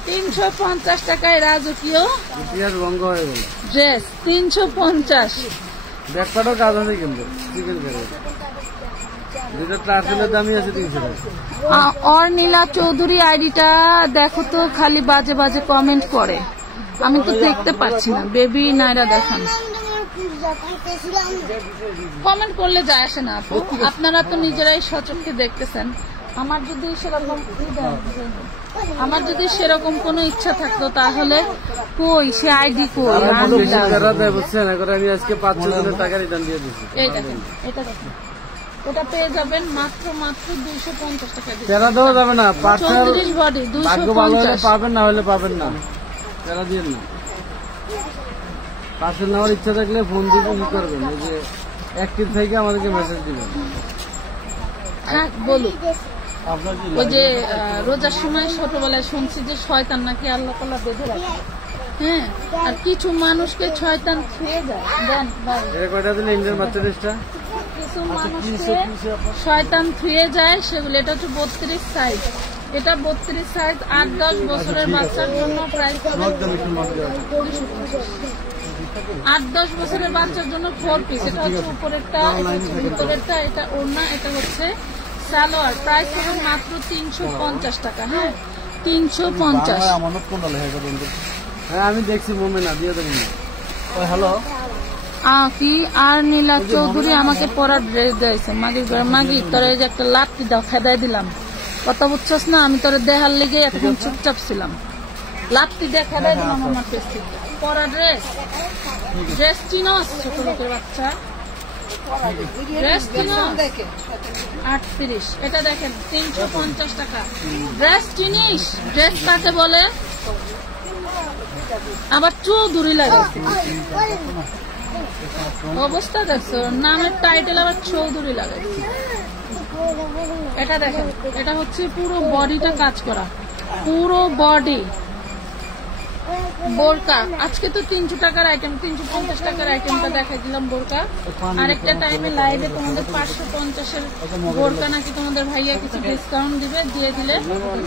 350 টাকায় রাজকীয় ইতিহাস ভঙ্গ হয়ে গেল। ড্রেস 350। ব্যাকপাটও কাজ আছে কিন্তু চিকেন কারি, যেটা ট্রাফেলের দামই আছে 300 টাকা। অর্নিলা চৌধুরী আইডিটা দেখো তো, খালি বাজে বাজে কমেন্ট করে, আমি তো দেখতে পাচ্ছি না। বেবি নাইরা দেখান, কমেন্ট করলে যায় আসে না আপু, আপনারা তো নিজেরাই সচক্ষে দেখতেছেন। আমার যদি সেরকম কোনো ইচ্ছা থাকতো তাহলে কই সে আইডি কই। বুঝছেন, এখন আমি আজকে 500 জনের টাকা রিটার্ন দিয়ে দিচ্ছি। এই দেখেন, এটা দেখেন, ওটা পেয়ে যাবেন মাত্র 250 টাকা। তেরা দেওয়া যাবে না, 34 বডি 250 পাবেন, না হলে পাবেন না, তেরা দিয়ে না। পার্সেল নেওয়ার ইচ্ছা থাকলে ফোন দিয়ে কি করবেন, এই যে অ্যাক্টিভ থেকে আমাদেরকে মেসেজ দিবেন। হ্যাঁ বলুন। আপনার কি ওই যে রোজার সময় ছোটবেলায় শুনছি যে শয়তান নাকি আল্লাহ তাআলা বেঁধে রাখে, হ্যাঁ, আর কিছু মানুষকে শয়তান ছুঁয়ে যায়। দেন ভাই, এটা কয়টা দিলে ইন্ডিয়ান বাচ্চাটা? কিছু মানুষকে শয়তান ছুঁয়ে যায়, সেগুলো। এটা হচ্ছে 32 সাইজ, এটা 32 সাইজ, 8-10 বছরের বাচ্চার জন্য প্রাইস 8-10 বছরের বাচ্চার জন্য 4 পিস। এটা হচ্ছে উপরেরটা, এটা হচ্ছে ভিতরেরটা, এটা ওড়না, এটা হচ্ছে সালোয়ার। প্রাইস হবে মাত্র 350 টাকা। হ্যাঁ 350। হ্যাঁ আমি দেখছি, মোমেনা দিয়ে দেবেন। হ্যালো কি আর নীলা চৌধুরী আমাকে পরার ড্রেস দিয়েছে। মাগি তোর এই যে একটা লাত্তি দাও, খেদাই দিলাম, কথা বুঝছস না? আমি তোর দেহার লেগে এখন চুপচাপ ছিলাম, লাত্তি দিয়ে খেদাই দিলাম আমার পেছ থেকে। পরা ড্রেস চিনস, ছোট লোকের বাচ্চা ড্রেস চিনস 38। এটা দেখেন 350 টাকা। ড্রেস চিনিস? ড্রেস কাকে বলে? আবার চৌধুরী লাগে অবস্থা, দেখছো নামের টাইটেল আবার চৌধুরী লাগে। এটা দেখেন, এটা হচ্ছে পুরো বডিটা কাজ করা, পুরো বডি বোরকা। আজকে তো 300 টাকার আইটেম, 350 টাকার আইটেমটা দেখাই দিলাম বোরকা। আরেকটা টাইমে লাইভে তোমাদের 550-এর বোরকা নাকি তোমাদের ভাইয়া কিছু ডিসকাউন্ট দিবে, দিয়ে দিলে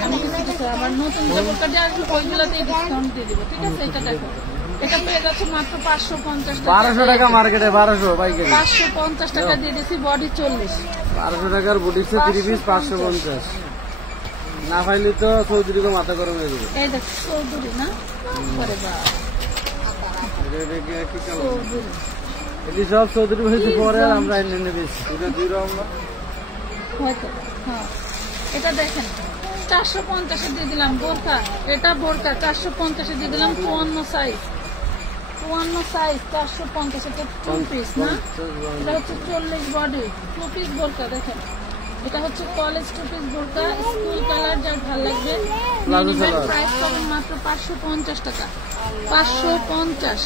আমি কিছু আবার নতুন যে বোরকা দিয়ে আসবে ওইগুলোতেই ডিসকাউন্ট দিয়ে দিব, ঠিক আছে? এটা দেখো, এটা পেয়ে যাচ্ছে মাত্র 550 টাকা। 1200 টাকা মার্কেটে, 1200 পাইকারি, 550 টাকা দিয়ে দিচ্ছি। বডি 40, 1200 টাকার বুটিক্সে 3 পিস 550। না পাইলে তো চৌধুরীকে মাথা গরম হয়ে যাবে। এই দেখ চৌধুরী না, আরে বাহ, চৌধুরী এটি সব চৌধুরী হয়েছে পরে, আর আমরা এনে দিচ্ছি হয়তো। হ্যাঁ এটা দেখেন 450-এ দিয়ে দিলাম বোরকা। এটা বোরকা 450-এ দিয়ে দিলাম। 54 সাইজ, 450। এটা 2 পিস না, এটা হচ্ছে 40 বডি 2 পিস বোরকা। দেখেন এটা হচ্ছে কলেজ 2 পিস বোরকা, স্কুল কালার, যার ভালো লাগবে। প্রাইস পাবেন মাত্র 550 টাকা। 550,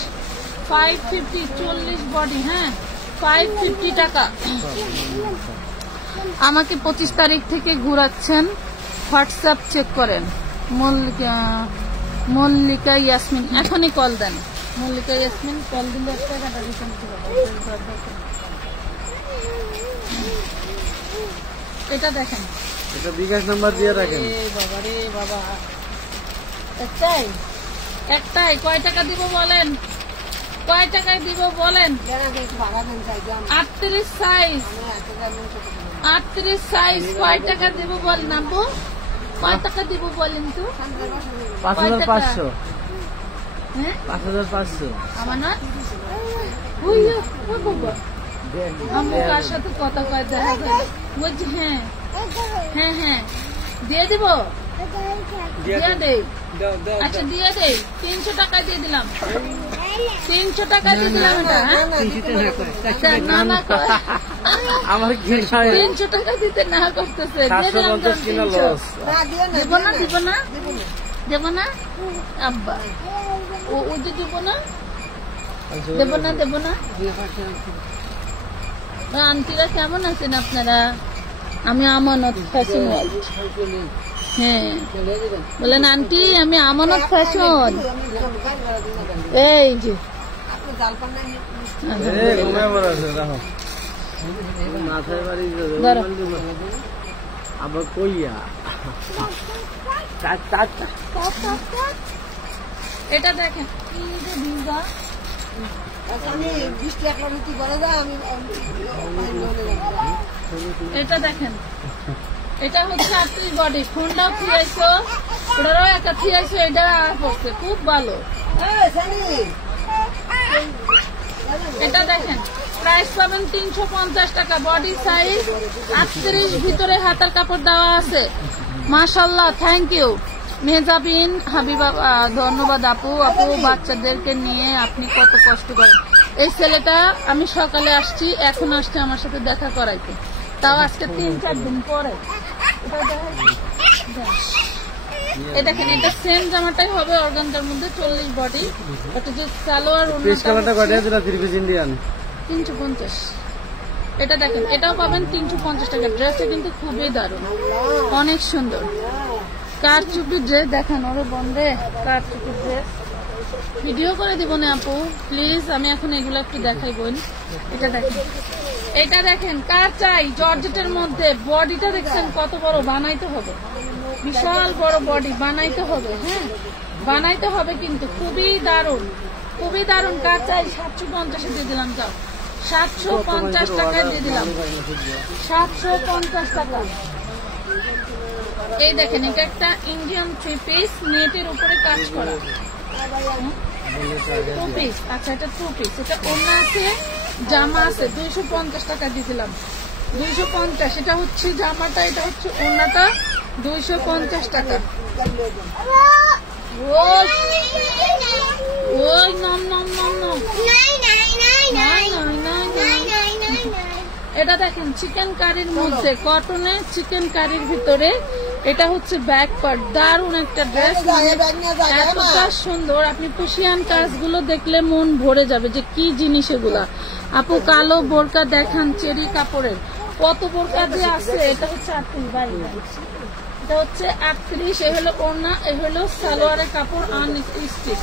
550, 40 বডি। হ্যাঁ 550 টাকা। আমাকে 25 তারিখ থেকে ঘুরাচ্ছেন, হোয়াটসঅ্যাপ চেক করেন। মল্লিকা ইয়াসমিন, এখনই কল দেন। মল্লিকা ইয়াসমিন কল দিলে একটা টাকা দিতে এটা দেখেন, এটা বিকাশ নাম্বার দিয়ে রাখেন। বাবা রে বাবা, একটাই একটাই কয় টাকা দিব বলেন, কয় টাকায় দিব বলেন? 38 সাইজ, 38 সাইজ কয় টাকা দিব বলেন আব্বু? কয় টাকা দিব বলেন তো? 5500। হ্যাঁ 5500 আমার না আম্মু কার সাথে কথা কয় দেখা যায় বলছি। হ্যাঁ হ্যাঁ হ্যাঁ দিয়ে দিব, দিয়ে দেই। আচ্ছা দিয়ে দেই, 300 টাকা দিয়ে দিলাম, 300 টাকা দিয়ে দিলাম। এটা না না আমার 300 টাকা দিতে না করতেছে, দিয়ে দিলাম। 750 কিলো লস। দেব না, দিব না, দেব না আব্বা, ও যে দিব না, দেব না, দেব না। আন্টিরা কেমন আছেন আপনারা? আমি আমানত ফ্যাশন ওয়ার্ল্ড। হ্যাঁ বলেন আন্টি, আমি আমানত ফ্যাশন। এই যে আবার কইয়া এটা দেখেন কি যে ভিজা, এটা দেখেন, এটা হচ্ছে 38 বডি। ফোনটাও থিয়াইছো, ওটারও একটা থিয়াইছো, এটা পড়ছে খুব ভালো। এটা দেখেন প্রাইস পাবেন 350 টাকা, বডি সাইজ 38, ভিতরে হাতার কাপড় দেওয়া আছে। মাশাআল্লাহ, থ্যাংক ইউ মেহজাবিন হাবিবা, ধন্যবাদ আপু। আপু বাচ্চাদেরকে নিয়ে আপনি কত কষ্ট করেন। এই ছেলেটা আমি সকালে আসছি, এখন আসছে আমার সাথে দেখা করাইতে, তাও আজকে 3-4 দিন পরে। এই দেখেন, এটা সেম জামাটাই হবে অর্গানজার মধ্যে, 40 বডি। এটা যে সালোয়ার পিস কালারটা কয়টা দিলা? 3 পিস ইন্ডিয়ান 350। এটা দেখেন, এটাও পাবেন 350 টাকা। ড্রেসটা কিন্তু খুবই দারুণ, অনেক সুন্দর। কারচুপি ড্রেস দেখান, ওরে বন্ধে কারচুপি ড্রেস ভিডিও করে দিব না আপু প্লিজ, আমি এখন এগুলো একটু দেখাই বোন। এটা দেখেন, এটা দেখেন কার চাই? জর্জেটের মধ্যে বডিটা দেখছেন কত বড়, বানাইতে হবে, বিশাল বড় বডি বানাইতে হবে। হ্যাঁ বানাইতে হবে, কিন্তু খুবই দারুণ, খুবই দারুণ। কার চাই? 750 দিয়ে দিলাম, যাও 750 টাকায় দিয়ে দিলাম, 750 টাকা। এই দেখেন, এটা একটা ইন্ডিয়ান 3 পিস, নেটের উপরে কাজ করা 2 পিস। আচ্ছা এটা 2 পিস, এটা ওড়না আছে, জামা আছে, 250 টাকা দিয়ে দিলাম, 250। এটা হচ্ছে জামাটা, এটা হচ্ছে ওড়নাটা, 250 টাকা। ওই নম নম নম নম, এটা দেখেন চিকেন কারির মধ্যে, কটনের চিকেন কারির ভিতরে, এটা হচ্ছে ব্যাক পার্ট, দারুণ একটা ড্রেস, এতটা সুন্দর। আপনি কুশিয়ান কাজগুলো দেখলে মন ভরে যাবে যে কি জিনিস এগুলা। আপু কালো বোরকা দেখান, চেরি কাপড়ের কত বোরকা দিয়ে আছে। এটা হচ্ছে 38, এটা হচ্ছে 38। এ হলো ওড়না, এ হলো সালোয়ারের কাপড়, আনস্টিচ।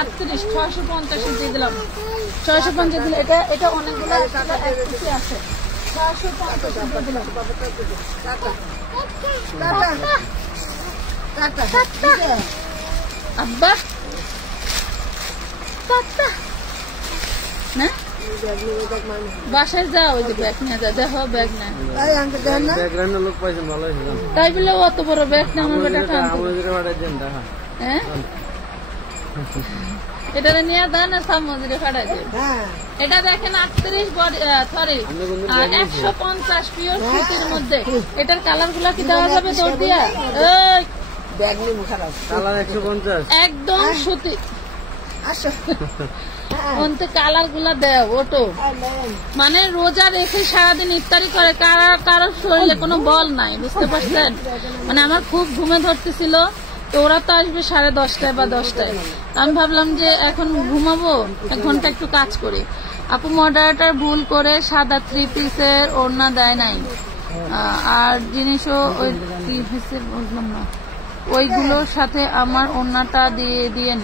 38, 650 দিয়ে দিলাম, 650 দিলে। এটা এটা অনেকগুলো আছে, 650 দিয়ে দিলাম। আব্বা না বাসায় যাও, ওই যে ব্যাগ নিয়ে যা, দেখো ব্যাগ নেয়, তাই বলে অত বড় ব্যাগ না আমার বেটা। হ্যাঁ এটা নিয়ে দেন না, সামুদ্রে ফাটাই দেন। এটা দেখেন 38 বডি, সরি 150 পিওর সুতির মধ্যে। এটার কালার গুলা কি দেওয়া যাবে দৌড় দিয়া? একদম সুতি, অন্তে কালার গুলা দেও ওটো, মানে রোজা রেখে সারাদিন ইফতারি করে, কারোর শরীরে কোনো বল নাই, বুঝতে পারছেন? মানে আমার খুব ঘুমে ধরতেছিল, তো ওরা তো আসবে 10:30 বা 10টায়। আমি ভাবলাম যে এখন ঘুমাবো, 1 ঘন্টা একটু কাজ করি। আপু মডারেটর ভুল করে সাদা 3 পিসের ওড়না দেয় নাই, আর জিনিসও ওই কি হয়েছে বুঝলাম না। ওইগুলোর সাথে আমার ওড়নাটা দিয়ে নিন।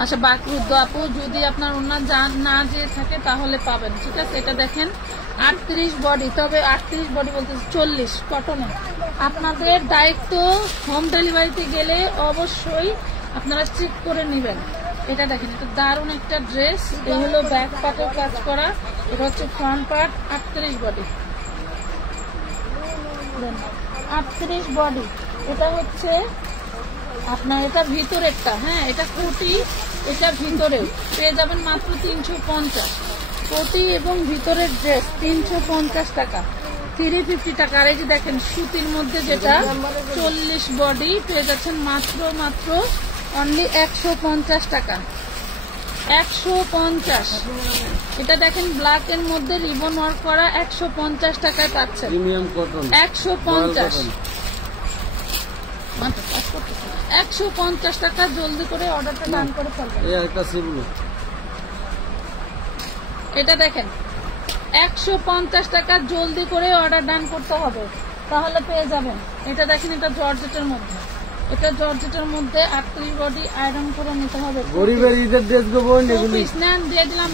আচ্ছা বাকরুদ্ধ আপু, যদি আপনার ওড়না না যেয়ে থাকে তাহলে পাবেন, ঠিক আছে। এটা দেখেন 38 বডি, তবে 38 বডি বলতে 40 কটনে। আপনাদের দায়িত্ব হোম ডেলিভারিতে গেলে অবশ্যই আপনারা চেক করে নেবেন। এটা দেখেন, এটা দারুণ একটা ড্রেস। এই হলো ব্যাক পার্টের কাজ করা, এটা হচ্ছে ফ্রন্ট পার্ট। 38 body, 38 body. এটা হচ্ছে আপনার, এটা ভিতরেরটা, হ্যাঁ এটা কোটি, এটা ভিতরেও পেয়ে যাবেন মাত্র 350। কোটি এবং ভিতরের ড্রেস 350 টাকা, 350 টাকা। আর এই যে দেখেন সুতির মধ্যে যেটা 40 বডি পেয়ে যাচ্ছেন মাত্র অনলি 150 টাকা, 150। এটা দেখেন ব্ল্যাক এর মধ্যে রিবন ওয়ার্ক করা, 150 টাকায় পাচ্ছেন। প্রিমিয়াম কটন 150, 150 টাকা। জলদি করে অর্ডারটা ডান করে ফেলবেন। এটা দেখেন 150 টাকা, জলদি করে অর্ডার ডান করতে হবে, তাহলে পেয়ে যাবেন। এটা দেখেন, এটা জর্জেটের মধ্যে, এটা জর্জেটের মধ্যে 38 বডি, আয়রন করে নিতে হবে। গরিবের ঈদের ড্রেস গো বোন, এগুলি পিস নেন, দিয়ে দিলাম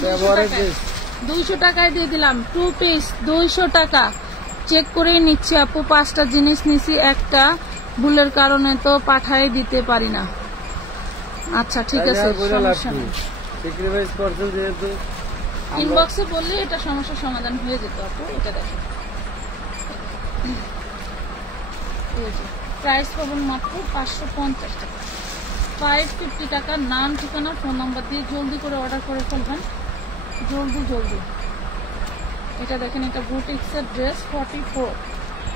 200 টাকায় দিয়ে দিলাম। 2 পিস 200 টাকা। চেক করে নিচ্ছি আপু, 5টা জিনিস নিছি, একটা ভুলের কারণে তো পাঠাই দিতে পারি না। আচ্ছা ঠিক আছে, সমস্যা নেই। স্যাক্রিফাইস করছেন যেহেতু, ইনবক্সে বললে এটা সমস্যার সমাধান হয়ে যেত আপু। এটা দেখেন, প্রাইস পাবেন মাত্র 550 টাকা, 550 টাকা। নাম, ঠিকানা, ফোন নাম্বার দিয়ে জলদি করে অর্ডার করে ফেলবেন, জলদি। এটা দেখেন, এটা বুটিক্সের ড্রেস 44,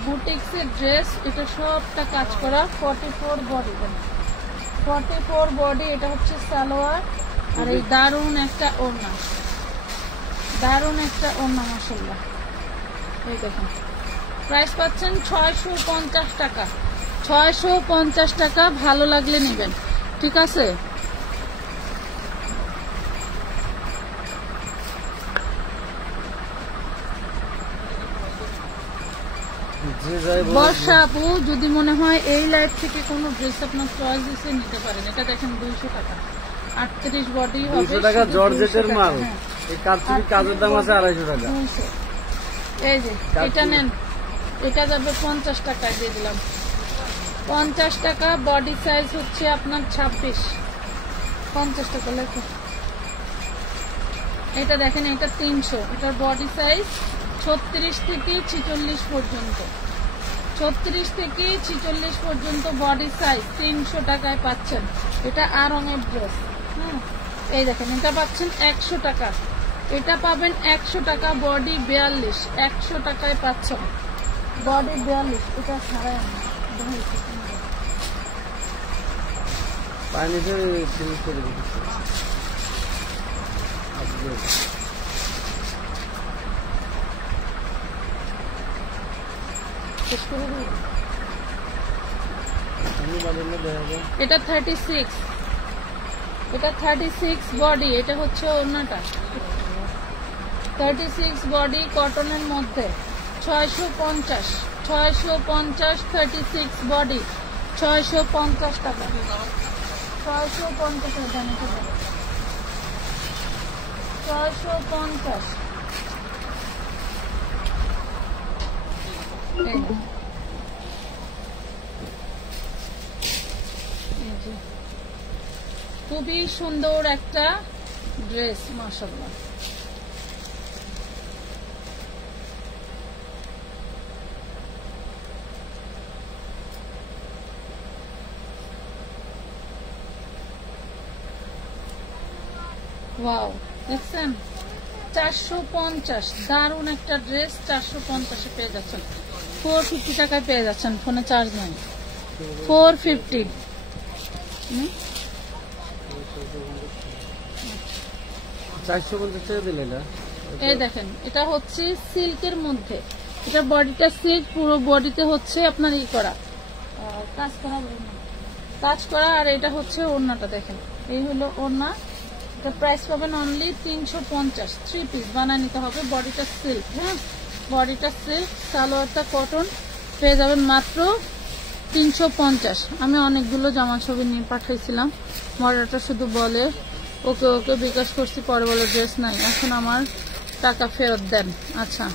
বুটিক্সের ড্রেস, এটা সবটা কাজ করা। 44 বডি, 44 বডি। এটা হচ্ছে সালোয়ার, আর এই দারুণ একটা ওড়না, মাশাআল্লাহ। এই দেখেন, প্রাইস পাচ্ছেন 650 টাকা, 650 টাকা। ভালো লাগলে নেবেন, ঠিক আছে। বর্ষা আপু, যদি মনে হয় এই লাইফ থেকে কোনো ড্রেস আপনার চয়েস দিচ্ছে নিতে পারেন। এটা দেখেন 200 টাকা, 38 বডি হবে, 200 টাকা জর্জেটের মাল। এই কাজের দাম আছে 250 টাকা। এই যে এটা নেন, এটা যাবে 50 টাকায় দিয়ে দিলাম, 50 টাকা। বডি সাইজ হচ্ছে আপনার 26, 50 টাকা লেখো। এটা দেখেন, এটা 300, এটার বডি সাইজ 36 থেকে 46 পর্যন্ত, 36 থেকে 46 পর্যন্ত বডি সাইজ 300 টাকায় পাচ্ছেন। এটা আরঙের ড্রেস, এই দেখেন, এটা পাচ্ছেন 100 টাকা, এটা পাবেন 100 টাকা। বডি 42, 100 টাকায় পাচ্ছেন, বডি 42। এটা ছাড়াই পানিতে ফিনিশ করে দিচ্ছি। এটা 36, এটা 36 বডি। এটা হচ্ছে ওড়নাটা, 36 বডি কটনের মধ্যে, 650, 36 বডি, 650 টাকা, 650 650। খুবই সুন্দর একটা ড্রেস, মাশাআল্লাহ। ওয়াও, দেখছেন 450, দারুণ একটা ড্রেস। 450-এ পেয়ে যাচ্ছেন, 450 টাকায় পেয়ে যাচ্ছেন। ফোনে চার্জ নাই, 450। এই দেখেন, এটা হচ্ছে সিল্কের মধ্যে, এটা বডিটা সিল্ক, পুরো বডিতে হচ্ছে আপনার ই করা, কাজ করা। আর এটা হচ্ছে ওড়নাটা দেখেন, এই হলো ওড়না। এটা প্রাইস পাবেন অনলি 350, 3 পিস বানায় নিতে হবে। বডিটা সিল্ক, হ্যাঁ বডিটা সিল্ক, সালোয়ারটা কটন, পেয়ে যাবেন মাত্র 350। আমি অনেকগুলো জামা ছবি নিয়ে পাঠাইছিলাম, মডারটা শুধু বলে ওকে ওকে বিকাশ করছি, পরে বলে ড্রেস নাই, এখন আমার টাকা ফেরত দেন। আচ্ছা,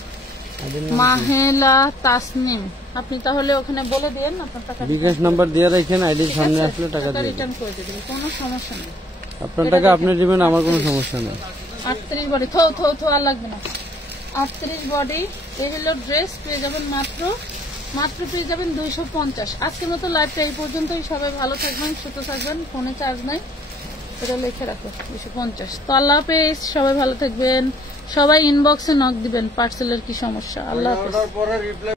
মাহেলা তাসনিম, আপনি তাহলে ওখানে বলে দেন আপনার টাকা বিকাশ নাম্বার দিয়ে রাখেন, আইডির সামনে আসলে টাকা দিয়ে রিটার্ন করে দেবেন, কোনো সমস্যা নেই। আপনার টাকা আপনি দিবেন, আমার কোনো সমস্যা নেই। 38 বডি থো আর লাগবে না। 38 বডি, এই হলো ড্রেস, পেয়ে যাবেন মাত্র পেয়ে যাবেন 250। আজকের মতো লাইভটা এই পর্যন্তই। সবাই ভালো থাকবেন, সুস্থ থাকবেন, ফোনে চার্জ নাই, এটা লিখে রাখো 250। তো আল্লাহ হাফেজ, সবাই ভালো থাকবেন, সবাই ইনবক্সে নক দিবেন পার্সেলের কি সমস্যা। আল্লাহ হাফেজ।